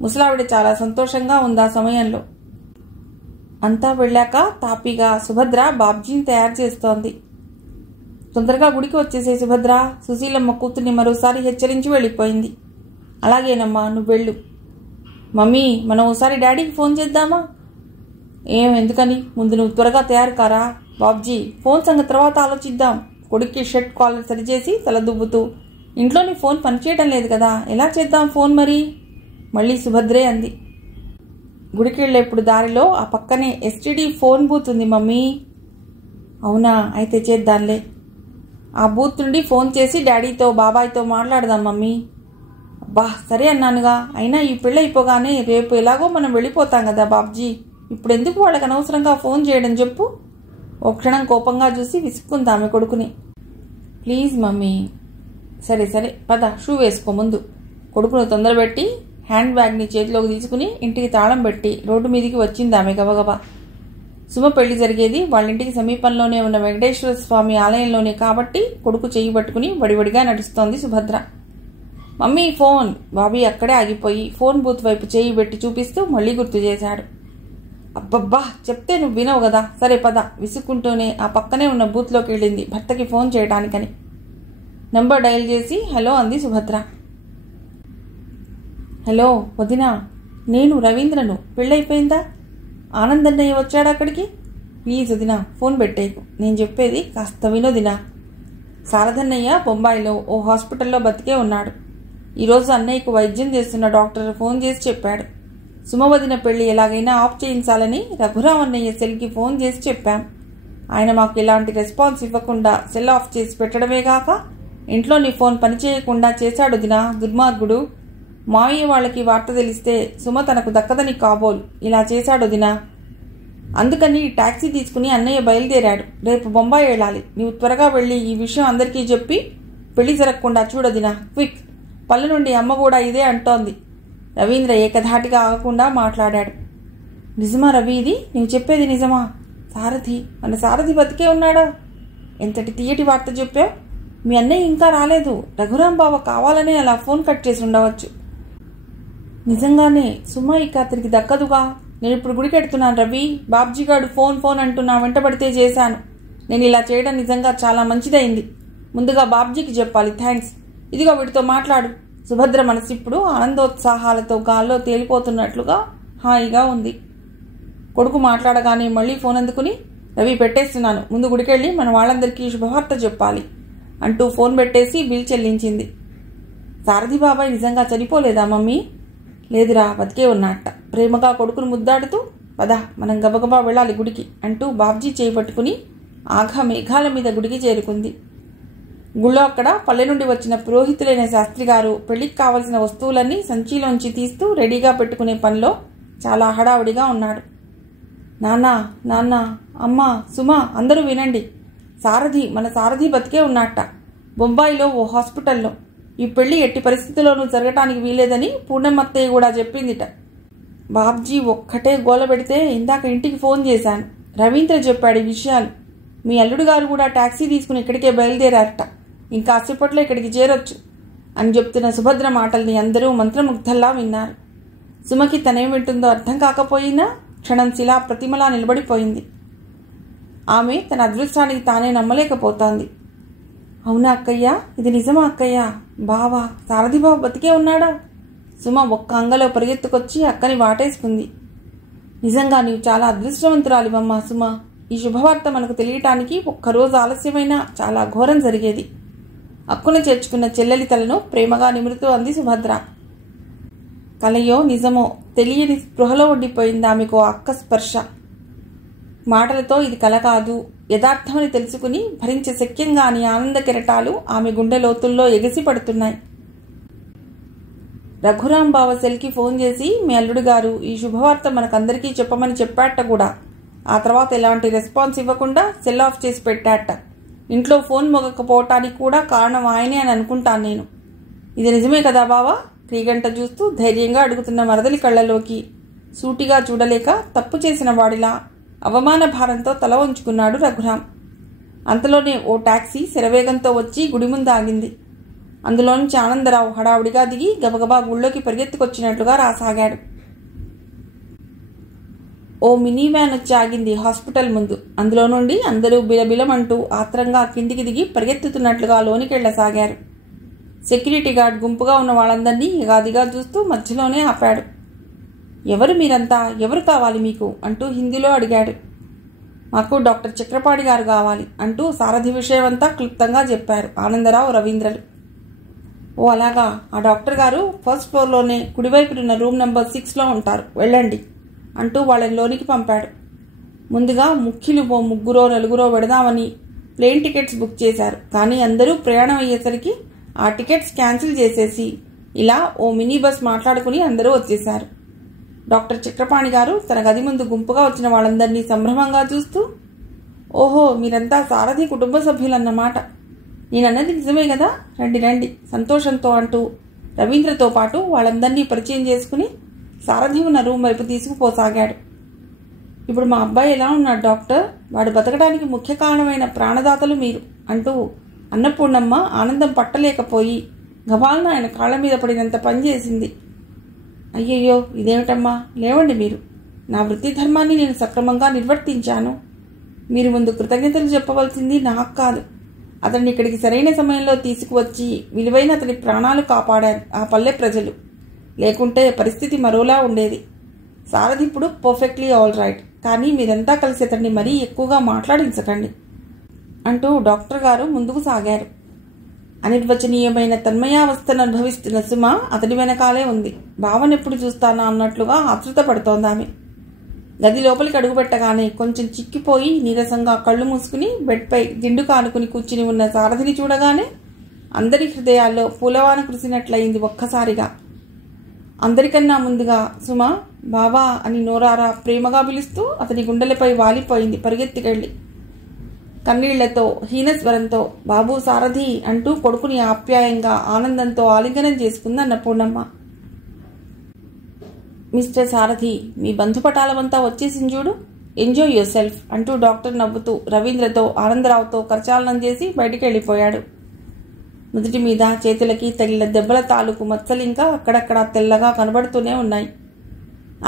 ముసలావిడ చాలా సంతోషంగా ఉంది ఆ సమయంలో. అంతా వెళ్ళాక తాపీగా సుభద్ర బాబ్జీని తయారు చేస్తోంది. తొందరగా గుడికి వచ్చేసే సుభద్ర, సుశీలమ్మ కూతుర్ని మరోసారి హెచ్చరించి వెళ్ళిపోయింది. అలాగేనమ్మా, నువ్వు వెళ్ళు. మమ్మీ, మనం ఓసారి డాడీకి ఫోన్ చేద్దామా? ఎందుకని? ముందు నువ్వు త్వరగా తయారు కారా. బాబ్జీ, ఫోన్ సంగతి తర్వాత ఆలోచిద్దాం. కొడుక్కి షర్ట్ కాలర్ సరిచేసి తల దువ్వుతూ, ఇంట్లోని ఫోన్ పనిచేయటం లేదు కదా, ఎలా చేద్దాం ఫోన్ మరి? మళ్ళీ సుభద్రే అంది. గుడికి వెళ్ళేప్పుడు దారిలో ఆ పక్కనే ఎస్టీడీ ఫోన్ బూత్ ఉంది మమ్మీ. అవునా, అయితే చేద్దాంలే. ఆ బూత్ నుండి ఫోన్ చేసి డాడీతో బాబాయ్తో మాట్లాడదాం మమ్మీ. అబ్బా, సరే అన్నానుగా. అయినా ఈ పెళ్ళి అయిపోగానే రేపు ఎలాగో మనం వెళ్ళిపోతాం కదా బాబ్జీ, ఇప్పుడెందుకు వాళ్ళకి అనవసరంగా ఫోన్ చేయడం చెప్పు? ఓ క్షణం కోపంగా చూసి విసుక్కుందామె కొడుకుని. Please mummy. సరే సరే పద, షూ వేసుకో ముందు. కొడుకును తొందరబెట్టి హ్యాండ్ బ్యాగ్ని చేతిలోకి తీసుకుని ఇంటికి తాళం పెట్టి రోడ్డు మీదికి వచ్చింది ఆమె గబగబా. సుమ పెళ్లి జరిగేది వాళ్ళింటికి సమీపంలోనే ఉన్న వెంకటేశ్వర స్వామి ఆలయంలోనే కాబట్టి కొడుకు చెయ్యి పట్టుకుని వడివడిగా నడుస్తోంది సుభద్ర. Mummy phone. బాబీ అక్కడే ఆగిపోయి ఫోన్ బూత్ వైపు చేయి పెట్టి చూపిస్తూ మళ్లీ గుర్తు చేశాడు. అబ్బబ్బా, చెప్తే నువ్వు వినవు కదా. సరే పద. విసుక్కుంటూనే ఆ పక్కనే ఉన్న బూత్లోకి వెళ్ళింది భర్తకి ఫోన్ చేయడానికని. నంబర్ డయల్ చేసి హలో అంది సుభద్ర. హలో వదినా, నేను రవీంద్రను. పెళ్ళైపోయిందా? ఆనందన్నయ్య వచ్చాడు అక్కడికి. ప్లీజ్ వదినా, ఫోన్ పెట్టేకు. నేను చెప్పేది కాస్త వినోదినా. శారదన్నయ్య బొంబాయిలో ఓ హాస్పిటల్లో బతికే ఉన్నాడు. ఈరోజు అన్నయ్యకు వైద్యం చేస్తున్న డాక్టర్ ఫోన్ చేసి చెప్పాడు. సుమవదిన పెళ్లి ఎలాగైనా ఆఫ్ చేయించాలని రఘురామ్ అన్నయ్య సెల్కి ఫోన్ చేసి చెప్పాం. ఆయన మాకు ఎలాంటి రెస్పాన్స్ ఇవ్వకుండా సెల్ ఆఫ్ చేసి పెట్టడమే కాక ఇంట్లో నీ ఫోన్ పనిచేయకుండా చేశాడు దినా, దుర్మార్గుడు. మావయ్య వాళ్ళకి వార్త తెలిస్తే సుమ తనకు దక్కదని కాబోలు ఇలా చేశాడు దినా. అందుకని టాక్సీ తీసుకుని అన్నయ్య బయలుదేరాడు. రేపు బొంబాయి వెళ్ళాలి. నీవు త్వరగా వెళ్ళి ఈ విషయం అందరికీ చెప్పి పెళ్లి జరగకుండా చూడదినా, క్విక్. పల్లె నుండి అమ్మ కూడా ఇదే అంటోంది. రవీంద్ర ఏకధాటిగా ఆగకుండా మాట్లాడాడు. నిజమా రవి, ఇది నీవు చెప్పేది నిజమా? సారథి, మన సారథి బతికే ఉన్నాడా? ఎంతటి తీయటి వార్త చెప్పావు. మీ అన్నయ్య ఇంకా రాలేదు. రఘురాం బావ కావాలనే అలా ఫోన్ కట్ చేసి ఉండవచ్చు. నిజంగానే సుమ ఇక అతనికి దక్కదుగా. నేను ఇప్పుడు గుడికెడుతున్నాను రవి. బాబ్జీగాడు ఫోన్ ఫోన్ అంటూ నా వెంటబడితే చేశాను. నేను ఇలా చేయడం నిజంగా చాలా మంచిదైంది. ముందుగా బాబ్జీకి చెప్పాలి థ్యాంక్స్. ఇదిగో వీడితో మాట్లాడు. సుభద్ర మనసు ఇప్పుడు ఆనందోత్సాహాలతో గాల్లో తేలిపోతున్నట్లుగా హాయిగా ఉంది. కొడుకు మాట్లాడగానే మళ్లీ ఫోన్ అందుకుని, రవి పెట్టేస్తున్నాను, ముందు గుడికెళ్ళి మన వాళ్ళందరికీ శుభవార్త చెప్పాలి అంటూ ఫోన్ పెట్టేసి బిల్ చెల్లించింది. సారథి బాబాయ్ నిజంగా చనిపోలేదా మమ్మీ? లేదురా, బతికే ఉన్నట్ట. ప్రేమగా కొడుకును ముద్దాడుతూ, పద మనం గబగబా వెళ్ళాలి గుడికి అంటూ బాబ్జీ చేయి పట్టుకుని ఆఘా మేఘాల మీద గుడికి చేరుకుంది. గుళ్ళో అక్కడ పల్లె నుండి వచ్చిన పురోహితులైన శాస్త్రి గారు పెళ్లికి కావలసిన వస్తువులన్నీ సంచిలోంచి తీస్తూ రెడీగా పెట్టుకునే పనిలో చాలా హడావుడిగా ఉన్నాడు. నాన్నా, నాన్న, అమ్మ, సుమ, అందరూ వినండి. సారథి, మన సారథి బతికే ఉన్నట్ట. బొంబాయిలో ఓ హాస్పిటల్లో. ఈ పెళ్లి ఎట్టి పరిస్థితుల్లోనూ జరగటానికి వీలేదని పూర్ణమత్తయ్య కూడా చెప్పిందిట. బాబ్జీ ఒక్కటే గోల పెడితే ఇందాక ఇంటికి ఫోన్ చేశాను. రవీంద్ర చెప్పాడు ఈ విషయాలు. మీ అల్లుడు గారు కూడా టాక్సీ తీసుకుని ఇక్కడికే బయలుదేరారట. ఇంకా కాసేపట్లో ఇక్కడికి చేరొచ్చు అని చెప్తున్న సుభద్ర మాటల్ని అందరూ మంత్రముగ్ధల్లా విన్నారు. సుమకి తనేం వింటుందో అర్థం కాకపోయినా క్షణం శిలా ప్రతిమలా నిలబడిపోయింది. ఆమె తన అదృష్టానికి తానే నమ్మలేకపోతోంది. అవునా అక్కయ్య, ఇది నిజమా అక్కయ్య? బావా, సారథి బావ బతికే ఉన్నాడా? సుమ ఒక్క అంగలో పరిగెత్తుకొచ్చి అక్కని వాటేసుకుంది. నిజంగా నీవు చాలా అదృష్టవంతురాలివమ్మా సుమ. ఈ శుభవార్త మనకు తెలియటానికి ఒక్కరోజు ఆలస్యమైనా చాలా ఘోరం జరిగేది. అక్కున చేర్చుకున్న చెల్లెలి తలను ప్రేమగా నిమురుతూ అంది సుభద్ర. కలయో నిజమో తెలియని స్పృహలో ఉండిపోయింది ఆమెకు అక్క స్పర్శ. మాటలతో ఇది కల కాదు, యథార్థమని తెలుసుకుని భరించే శక్యంగాని ఆనంద కెరటాలు ఆమె గుండె లోతుల్లో ఎగిసి పడుతున్నాయి. రఘురాం బావ సెల్కి ఫోన్ చేసి మీ అల్లుడు గారు ఈ శుభవార్త మనకందరికీ చెప్పమని చెప్పాట కూడా. ఆ తర్వాత ఎలాంటి రెస్పాన్స్ ఇవ్వకుండా సెల్ ఆఫ్ చేసి పెట్టాట. ఇంట్లో ఫోన్ మొగకపోవటానికి కూడా కారణం ఆయనే అని అనుకుంటాను నేను. ఇది నిజమే కదా బావా? క్రీగంట చూస్తూ ధైర్యంగా అడుగుతున్న మరదలి కళ్ళలోకి సూటిగా చూడలేక తప్పు చేసిన వాడిలా అవమాన భారంతో తల వంచుకున్నాడు రఘురాం. అంతలోనే ఓ టాక్సీ శరవేగంతో వచ్చి గుడి ముందు ఆగింది. అందులో నుంచి ఆనందరావు హడావుడిగా దిగి గబగబా గుళ్ళోకి పరిగెత్తుకొచ్చినట్లుగా రాసాగాడు. ఓ మినీ వ్యాన్ వచ్చి ఆగింది హాస్పిటల్ ముందు. అందులో నుండి అందరూ బిలబిలమంటూ ఆత్రంగా కిందికి దిగి పరిగెత్తుతున్నట్లుగా లోనికెళ్లసాగారు. సెక్యూరిటీ గార్డ్ గుంపుగా ఉన్న వాళ్ళందరినీ ఎగాదిగా చూస్తూ మధ్యలోనే ఆపాడు. ఎవరు మీరంతా? ఎవరు కావాలి మీకు అంటూ హిందీలో అడిగాడు. మాకు డాక్టర్ చక్రపాణి గారు కావాలి అంటూ సారథి విషయమంతా క్లుప్తంగా చెప్పారు ఆనందరావు, రవీంద్రలు. ఓ అలాగా, ఆ డాక్టర్ గారు ఫస్ట్ ఫ్లోర్లోనే కుడివైపునున్న రూమ్ నెంబర్ 6లో ఉంటారు, వెళ్ళండి అంటూ వాళ్ళని లోనికి పంపాడు. ముందుగా ముఖ్యులు ఓ 3-4 పెడదామని ప్లేన్ టికెట్స్ బుక్ చేశారు. కానీ అందరూ ప్రయాణం అయ్యేసరికి ఆ టికెట్స్ క్యాన్సిల్ చేసేసి ఇలా ఓ మినీ బస్ మాట్లాడుకుని అందరూ వచ్చేశారు. డాక్టర్ చక్రపాణి గారు తన గది ముందు గుంపుగా వచ్చిన వాళ్ళందరినీ సంభ్రమంగా చూస్తూ, ఓహో మీరంతా సారథి కుటుంబ సభ్యులన్నమాట. నేనన్నది నిజమే కదా, రండి రండి సంతోషంతో అంటూ రవీంద్రతో పాటు వాళ్ళందరినీ పరిచయం చేసుకుని సారథి ఉన్న రూమ్ వైపు తీసుకుపోసాగాడు. ఇప్పుడు మా అబ్బాయి ఎలా ఉన్నాడు డాక్టర్? వాడు బతకడానికి ముఖ్య కారణమైన ప్రాణదాతలు మీరు అంటూ అన్నపూర్ణమ్మ ఆనందం పట్టలేకపోయి గబాలను ఆయన కాళ్ల మీద పడినంత పనిచేసింది. అయ్యయ్యో ఇదేమిటమ్మా, లేవండి మీరు. నా వృత్తి ధర్మాన్ని నేను సక్రమంగా నిర్వర్తించాను. మీరు ముందు కృతజ్ఞతలు చెప్పవలసింది నాకు కాదు. అతన్ని ఇక్కడికి సరైన సమయంలో తీసుకువచ్చి విలువైన అతని ప్రాణాలు కాపాడారు ఆ పల్లె ప్రజలు. లేకుంటే పరిస్థితి మరోలా ఉండేది. సారథి ఇప్పుడు పర్ఫెక్ట్లీ ఆల్ రైట్. కానీ మీరంతా కలిసి అతన్ని మరీ ఎక్కువగా మాట్లాడించకండి అంటూ డాక్టర్ గారు ముందుకు సాగారు. అనిర్వచనీయమైన తన్మయావస్థను అనుభవిస్తున్న సుమ అతడి వెనకాలే ఉంది. భావనెప్పుడు చూస్తానా అన్నట్లుగా ఆతృత పడుతోందామె. గది లోపలికి అడుగుపెట్టగానే కొంచెం చిక్కిపోయి నీరసంగా కళ్ళు మూసుకుని బెడ్పై దిండు కానుకుని కూర్చుని ఉన్న సారథిని చూడగానే అందరి హృదయాల్లో పూలవాన కురిసినట్లయింది ఒక్కసారిగా. అందరికన్నా ముందుగా సుమ బావా అని నోరారా ప్రేమగా పిలుస్తూ అతని గుండెలపై వాలిపోయింది పరిగెత్తికెళ్ళి. కన్నీళ్లతో హీనస్వరంతో బాబు సారథి అంటూ కొడుకుని ఆప్యాయంగా ఆనందంతో ఆలింగనం చేసుకుంది అన్నపూర్ణమ్మ. మిస్టర్ సారథి, మీ బంధుపటాలమంతా వచ్చేసింది చూడు, ఎంజాయ్ యువర్ సెల్ఫ్ అంటూ డాక్టర్ నవ్వుతూ రవీంద్రతో ఆనందరావుతో కరచాలనం చేసి బయటికి వెళ్ళిపోయాడు. నుదుటి మీద చేతులకి తగిలిన దెబ్బల తాలూకు మచ్చలింకా అక్కడక్కడా తెల్లగా కనబడుతూనే ఉన్నాయి.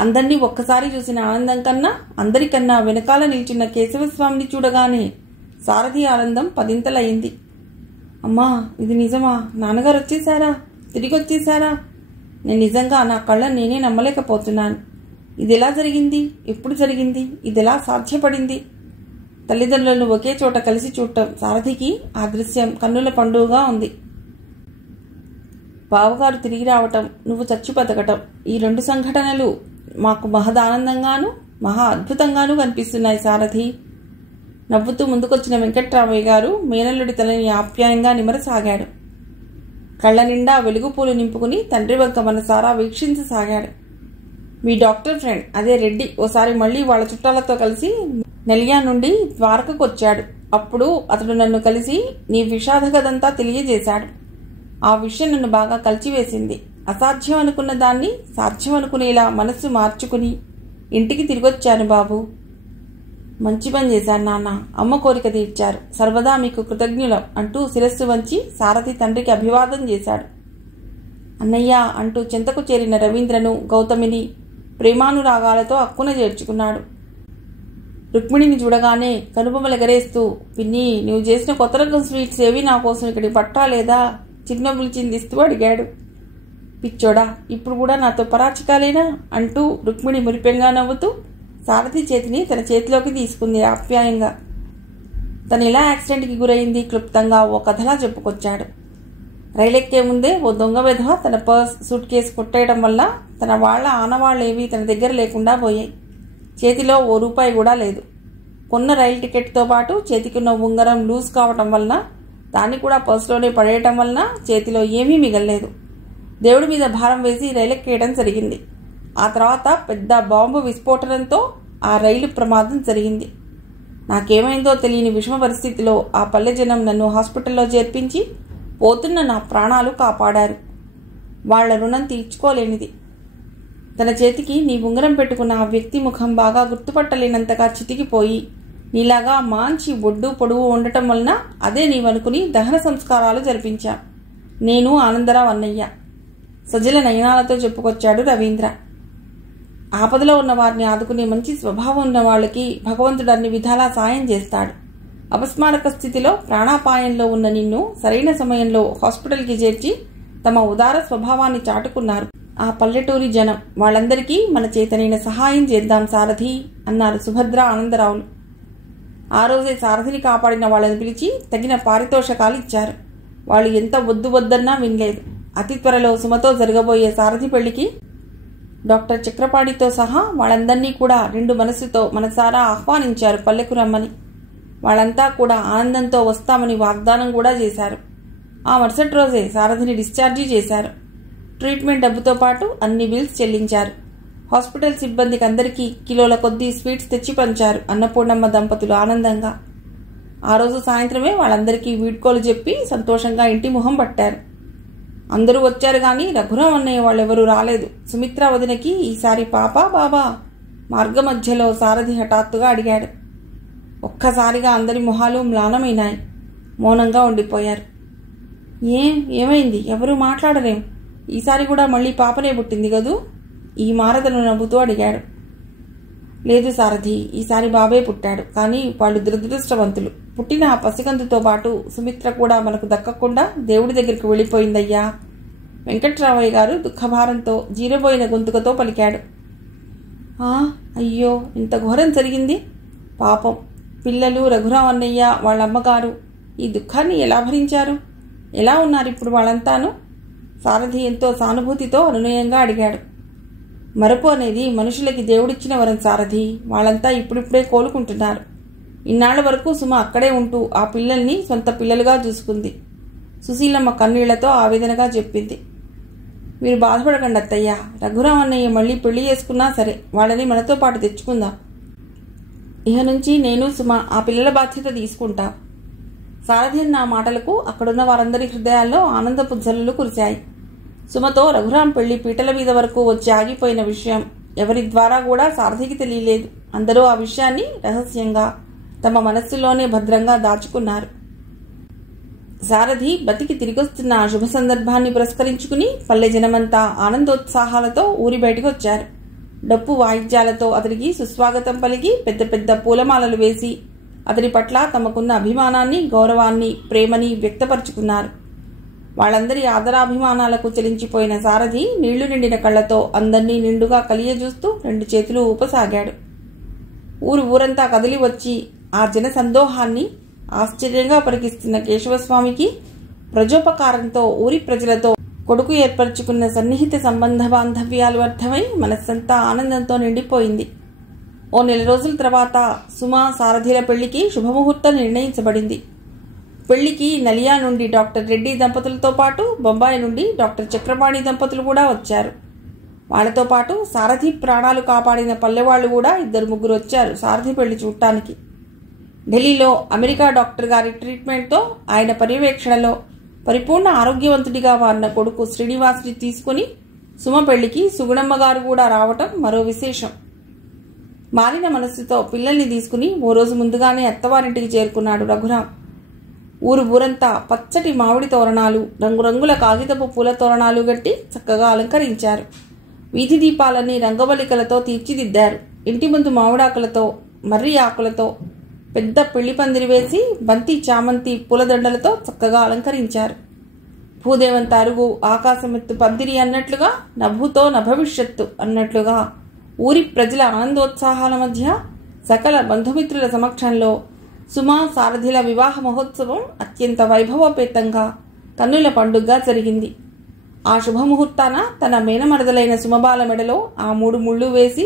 అందర్నీ ఒక్కసారి చూసిన ఆనందం కన్నా అందరికన్నా వెనకాల నిల్చున్న కేశవస్వామిని చూడగానే సారథి ఆనందం 10ంతలయింది. అమ్మా ఇది నిజమా? నాన్నగారు వచ్చేశారా? తిరిగి వచ్చేశారా? నేను నిజంగా నా కళ్ళ నేనే నమ్మలేకపోతున్నాను. ఇది ఎలా జరిగింది? ఎప్పుడు జరిగింది? ఇది ఎలా సాధ్యపడింది? తల్లిదండ్రులను ఒకే చోట కలిసి చూడటం సారథికి ఆ దృశ్యం కన్నుల పండుగగా ఉంది. బావగారు తిరిగి రావటం, నువ్వు చచ్చి బతకటం, ఈ 2 సంఘటనలు మాకు మహదానందంగాను మహా అద్భుతంగానూ కనిపిస్తున్నాయి సారథి. నవ్వుతూ ముందుకొచ్చిన వెంకట్రామయ్య గారు మేనల్లుడి తలని ఆప్యాయంగా నిమరసాగాడు. కళ్ళ నిండా వెలుగుపూలు నింపుకుని తండ్రి వంక మనసారా వీక్షించసాగాడు. మీ డాక్టర్ ఫ్రెండ్ అదే రెడ్డి ఓసారి మళ్లీ వాళ్ళ చుట్టాలతో కలిసి నెలియా నుండి ద్వారకకు వచ్చాడు. అప్పుడు అతడు నన్ను కలిసి నీ విషాదగదంతా తెలియజేశాడు. ఆ విషయం నన్ను బాగా కలిచివేసింది. అసాధ్యం అనుకున్న దాన్ని సాధ్యం అనుకునేలా మనస్సు మార్చుకుని ఇంటికి తిరిగొచ్చాను బాబు. మంచి పని చేశారు నాన్న. అమ్మ కోరిక తీర్చారు. సర్వదా మీకు కృతజ్ఞులం అంటూ శిరస్సు వంచి సారథి తండ్రికి అభివాదం చేశాడు. అన్నయ్య అంటూ చెంతకు చేరిన రవీంద్రను గౌతమిని ప్రేమానురాగాలతో అక్కున చేర్చుకున్నాడు. రుక్మిణిని చూడగానే కనుబొమలెగరేస్తూ, పిన్ని నువ్వు చేసిన కొత్త రకం స్వీట్స్ ఏవి నా కోసం ఇక్కడికి పట్టాలేదా? చిరునవ్వులు చిందిస్తూ అడిగాడు. పిచ్చోడా, ఇప్పుడు కూడా నాతో పరాచికాలేనా అంటూ రుక్మిణి మురిపెంగా నవ్వుతూ సారథి చేతిని తన చేతిలోకి తీసుకుంది ఆప్యాయంగా. తను ఎలా యాక్సిడెంట్కి గురైంది క్లుప్తంగా ఓ కథలా చెప్పుకొచ్చాడు. రైలెక్కే ముందే ఓ దొంగ వెధవ తన పర్స్ సూట్ కేసు కొట్టేయడం వల్ల తన వాళ్ల ఆనవాళ్లేవి తన దగ్గర లేకుండా పోయాయి. చేతిలో ఓ రూపాయి కూడా లేదు. కొన్న రైలు టికెట్తో పాటు చేతికున్న ఉంగరం లూజ్ కావటం వలన దాన్ని కూడా పర్సులోనే పడేయటం వలన చేతిలో ఏమీ మిగల్లేదు. దేవుడి మీద భారం వేసి రైలెక్కేయడం జరిగింది. ఆ తర్వాత పెద్ద బాంబు విస్ఫోటనంతో ఆ రైలు ప్రమాదం జరిగింది. నాకేమైందో తెలియని విషమ పరిస్థితిలో ఆ పల్లె జనం నన్ను హాస్పిటల్లో చేర్పించి పోతున్న నా ప్రాణాలు కాపాడారు. వాళ్ల రుణం తీర్చుకోలేనిది. తన చేతికి నీ ఉంగరం పెట్టుకున్న ఆ వ్యక్తి ముఖం బాగా గుర్తుపట్టలేనంతగా చితికిపోయి నీలాగా మాంచి ఒడ్డు పొడువు ఉండటం వలన అదే నీవనుకుని దహన సంస్కారాలు జరిపించాం. నేను ఆనందరావు అన్నయ్య, సజల నయనాలతో చెప్పుకొచ్చాడు రవీంద్ర. ఆపదలో ఉన్న వారిని ఆదుకునే మంచి స్వభావం ఉన్న వాళ్ళకి భగవంతుడు అన్ని విధాలా సాయం చేస్తాడు. అపస్మారక స్థితిలో ప్రాణాపాయంలో ఉన్న నిన్ను సరైన సమయంలో హాస్పిటల్కి చేర్చి తమ ఉదార స్వభావాన్ని చాటుకున్నారు ఆ పల్లెటూరి జనం. వాళ్ళందరికీ మన చేతనైన సహాయం చేద్దాం సారథి అన్నారు సుభద్ర, ఆనందరావులు. ఆ రోజే సారథిని కాపాడిన వాళ్ళని పిలిచి తగిన పారితోషకాలు ఇచ్చారు. వాళ్ళు ఎంత వద్దు వద్దన్నా వినలేదు. అతి త్వరలో సుమతో జరగబోయే సారథి పెళ్లికి డాక్టర్ చక్రపాణితో సహా వాళ్ళందరినీ కూడా నిండు మనసుతో మనసారా ఆహ్వానించారు పల్లెకు రమ్మని. వాళ్ళంతా కూడా ఆనందంతో వస్తామని వాగ్దానం కూడా చేశారు. ఆ మరుసటి రోజే సారథిని డిశ్చార్జీ చేశారు. ట్రీట్మెంట్ డబ్బుతో పాటు అన్ని బిల్స్ చెల్లించారు. హాస్పిటల్ సిబ్బందికి అందరికీ కిలోల కొద్దీ స్వీట్స్ తెచ్చి పంచారు అన్నపూర్ణమ్మ దంపతులు ఆనందంగా. ఆ రోజు సాయంత్రమే వాళ్ళందరికీ వీడ్కోలు చెప్పి సంతోషంగా ఇంటి మొహం పట్టారు. అందరూ వచ్చారు గాని రఘురాం అన్నయ్య వాళ్ళెవరూ రాలేదు. సుమిత్ర వదినకి ఈసారి పాపా బాబా మార్గ మధ్యలో సారథి హఠాత్తుగా అడిగాడు. ఒక్కసారిగా అందరి మొహాలు మ్లానమైనాయి. మౌనంగా ఉండిపోయారు. ఏమైంది? ఎవరూ మాట్లాడలేం. ఈసారి కూడా మళ్ళీ పాపనే పుట్టింది కదూ? ఈ మారదను నవ్వుతూ అడిగాడు. లేదు సారథి, ఈసారి బాబే పుట్టాడు. కానీ వాళ్ళు దురదృష్టవంతులు. పుట్టిన ఆ పసికందుతో పాటు సుమిత్ర కూడా మనకు దక్కకుండా దేవుడి దగ్గరికి వెళ్ళిపోయిందయ్యా. వెంకట్రామయ్య గారు దుఃఖభారంతో జీరబోయిన గొంతుకతో పలికాడు. అయ్యో, ఇంత ఘోరం జరిగింది. పాపం పిల్లలు, రఘురాం అన్నయ్య, వాళ్ళ అమ్మగారు ఈ దుఃఖాన్ని ఎలా భరించారు? ఎలా ఉన్నారు ఇప్పుడు వాళ్ళంతాను? సారథి ఎంతో సానుభూతితో అనునయంగా అడిగాడు. మరపు అనేది మనుషులకి దేవుడిచ్చిన వరం సారథి. వాళ్ళంతా ఇప్పుడిప్పుడే కోలుకుంటున్నారు. ఇన్నాళ్ల వరకు సుమ అక్కడే ఉంటూ ఆ పిల్లల్ని సొంత పిల్లలుగా చూసుకుంది. సుశీలమ్మ కన్నీళ్లతో ఆవేదనగా చెప్పింది. మీరు బాధపడకండి అత్తయ్య. రఘురాం అన్నయ్య మళ్ళీ పెళ్లి చేసుకున్నా సరే వాళ్ళని మనతో పాటు తెచ్చుకుందాం. ఇహ నుంచి నేను సుమ ఆ పిల్లల బాధ్యత తీసుకుంటా. సారథి అన్న మాటలకు అక్కడున్న వారందరి హృదయాల్లో ఆనందపు జల్లులు కురిశాయి. సుమతో రఘురాం పెళ్లి పీటల మీద వరకు వచ్చి ఆగిపోయిన విషయం ఎవరి ద్వారా కూడా సారథికి తెలియలేదు. అందరూ ఆ విషయాన్ని రహస్యంగా తమ మనస్సులోనే భద్రంగా దాచుకున్నారు. సారథి బతికి తిరిగొస్తున్న ఆ శుభ సందర్భాన్ని పురస్కరించుకుని పల్లె జనమంతా ఆనందోత్సాహాలతో ఊరి బయటకు వచ్చారు. డప్పు వాయిద్యాలతో అతడికి సుస్వాగతం పలికి పెద్ద పెద్ద పూలమాలలు వేసి అతడి పట్ల తమకున్న అభిమానాన్ని, గౌరవాన్ని, ప్రేమని వ్యక్తపరుచుకున్నారు. వాళ్ళందరి ఆదరాభిమానాలకు చెలించిపోయిన సారథి నీళ్లు నిండిన కళ్లతో అందర్నీ నిండుగా కలియజూస్తూ 2 చేతులు ఊపసాగాడు. ఊరంతా కదిలి వచ్చి ఆ జన సందోహాన్ని ఆశ్చర్యంగా పరికిస్తున్న కేశవస్వామికి ప్రజోపకారంతో ఊరి ప్రజలతో కొడుకు ఏర్పరచుకున్న సన్నిహిత సంబంధ బాంధవ్యాలు అర్థమై మనస్సంతా ఆనందంతో నిండిపోయింది. ఓ 4 రోజుల తర్వాత సుమ, సారథిల పెళ్లికి శుభముహూర్తం నిర్ణయించబడింది. పెళ్లికి నలియా నుండి డాక్టర్ రెడ్డి దంపతులతో పాటు బొంబాయి నుండి డాక్టర్ చక్రపాణి దంపతులు కూడా వచ్చారు. వాళ్లతో పాటు సారథి ప్రాణాలు కాపాడిన పల్లెవాళ్లు కూడా 2-3 వచ్చారు సారథి పెళ్లి చూడటానికి. ఢిల్లీలో అమెరికా డాక్టర్ గారి ట్రీట్మెంట్తో ఆయన పర్యవేక్షణలో పరిపూర్ణ ఆరోగ్యవంతుడిగా మారిన కొడుకు శ్రీనివాస్ని తీసుకుని సుమ పెళ్లికి సుగుణమ్మ గారు కూడా రావటం మరో విశేషం. మారిన మనస్సుతో పిల్లల్ని తీసుకుని 3 రోజు ముందుగానే అత్తవారింటికి చేరుకున్నాడు రఘురాం. ఊరంతా పచ్చటి మామిడి తోరణాలు, రంగురంగుల కాగితపు పూల తోరణాలు గట్టి చక్కగా అలంకరించారు. వీధి దీపాలన్నీ రంగవల్లికలతో తీర్చిదిద్దారు. ఇంటి ముందు మామిడాకులతో, మర్రి ఆకులతో పెద్ద పెళ్లి పందిరి వేసి బంతి, చామంతి పూలదండలతో చక్కగా అలంకరించారు. భూదేవంత అరుగు, ఆకాశమెత్తు పందిరి అన్నట్లుగా, నభుతో నభవిష్యత్తు అన్నట్లుగా ఊరి ప్రజల ఆనందోత్సాహాల మధ్య సకల బంధుమిత్రుల సమక్షంలో సుమ, సారథిల వివాహ మహోత్సవం అత్యంత వైభవోపేతంగా కన్నుల పండుగగా జరిగింది. ఆ శుభముహూర్తాన తన మేనమరదలైన సుమబాల మెడలో ఆ 3 ముళ్ళు వేసి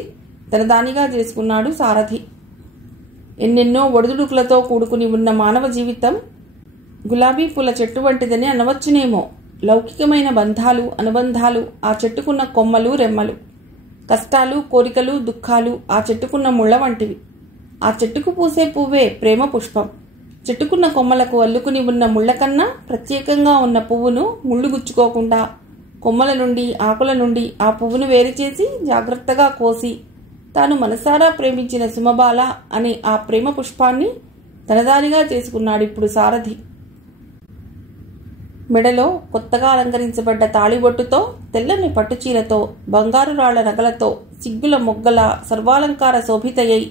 తన దానిగా చేసుకున్నాడు సారథి. ఎన్నెన్నో ఒడిదుడుకులతో కూడుకుని ఉన్న మానవ జీవితం గులాబీ పూల చెట్టు వంటిదని అనవచ్చునేమో. లౌకికమైన బంధాలు అనుబంధాలు ఆ చెట్టుకున్న కొమ్మలు రెమ్మలు, కష్టాలు కోరికలు దుఃఖాలు ఆ చెట్టుకున్న ముళ్ళ వంటివి. ఆ చెట్టుకు పూసే పువ్వే ప్రేమ పుష్పం. చెట్టుకున్న కొమ్మలకు అల్లుకుని ఉన్న ముళ్ళ కన్నా ప్రత్యేకంగా ఉన్న పువ్వును ముళ్ళు గుచ్చుకోకుండా కొమ్మల నుండి ఆకుల నుండి ఆ పువ్వును వేరు చేసి జాగ్రత్తగా కోసి తాను మనసారా ప్రేమించిన సుమబాల అనే ఆ ప్రేమ పుష్పాన్ని తనదానిగా చేసుకున్నాడు ఇప్పుడు సారథి. మెడలో కొత్తగా అలంకరించబడ్డ తాళిబొట్టుతో, తెల్లని పట్టుచీరతో, బంగారు రాళ్ల నగలతో, సిగ్గుల మొగ్గల సర్వాలంకార శోభితయ్యై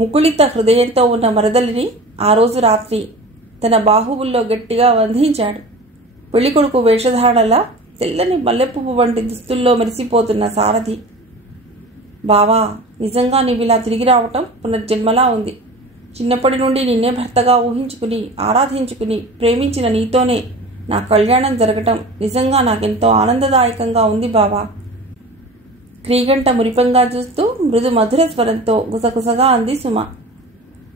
ముకుళిత హృదయంతో ఉన్న మరదలిని ఆ రోజు రాత్రి తన బాహువుల్లో గట్టిగా బంధించాడు. పెళ్లికొడుకు వేషధారణలా తెల్లని మల్లెపువ్వు వంటి దుస్తుల్లో మెరిసిపోతున్న సారథి. బావా, నిజంగా నీవిలా తిరిగి రావటం పునర్జన్మలా ఉంది. చిన్నప్పటి నుండి నిన్నే భర్తగా ఊహించుకుని ఆరాధించుకుని ప్రేమించిన నీతోనే నా కళ్యాణం జరగటం నిజంగా నాకెంతో ఆనందదాయకంగా ఉంది బావా. క్రీగంట మురిపంగా చూస్తూ మృదు మధుర స్వరంతో గుసగుసగా అంది సుమ.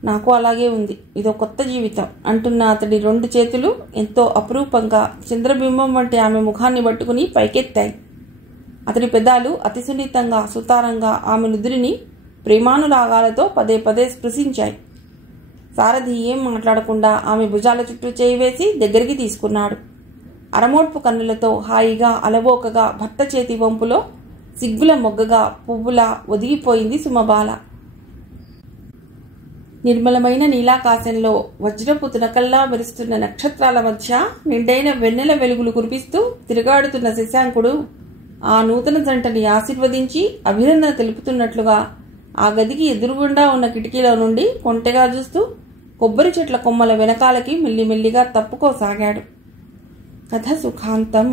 నాకు అలాగే ఉంది, ఇదో కొత్త జీవితం అంటున్న అతడి 2 చేతులు ఎంతో అపురూపంగా చంద్రబింబం వంటి ఆమె ముఖాన్ని పట్టుకుని పైకెత్తాయి. అతడి పెదాలు అతి సున్నితంగా సుతారంగా ఆమె నుదురిని ప్రేమానురాగాలతో పదే పదే స్పృశించాయి. సారథి ఏం మాట్లాడకుండా ఆమె భుజాల చుట్టూ చేయి వేసి దగ్గరికి తీసుకున్నాడు. అరమోడ్పు కన్నులతో హాయిగా అలవోకగా భర్త చేతి వంపులో సిగ్గుల మొగ్గగా పువ్వులా ఒదిగిపోయింది సుమబాల. నిర్మలమైన నీలాకాశంలో వజ్రపు తునకల్లా మెరుస్తున్న నక్షత్రాల మధ్య నిండైన వెన్నెల వెలుగులు కురిపిస్తూ తిరుగాడుతున్న శశాంకుడు ఆ నూతన జంటని ఆశీర్వదించి అభినందన తెలుపుతున్నట్లుగా ఆ గదికి ఎదురుగుండా ఉన్న కిటికీలో నుండి కొంటెగా చూస్తూ కొబ్బరి చెట్ల కొమ్మల వెనకాలకి మెల్లిమెల్లిగా తప్పుకోసాగాడు. కథ సుఖాంతం.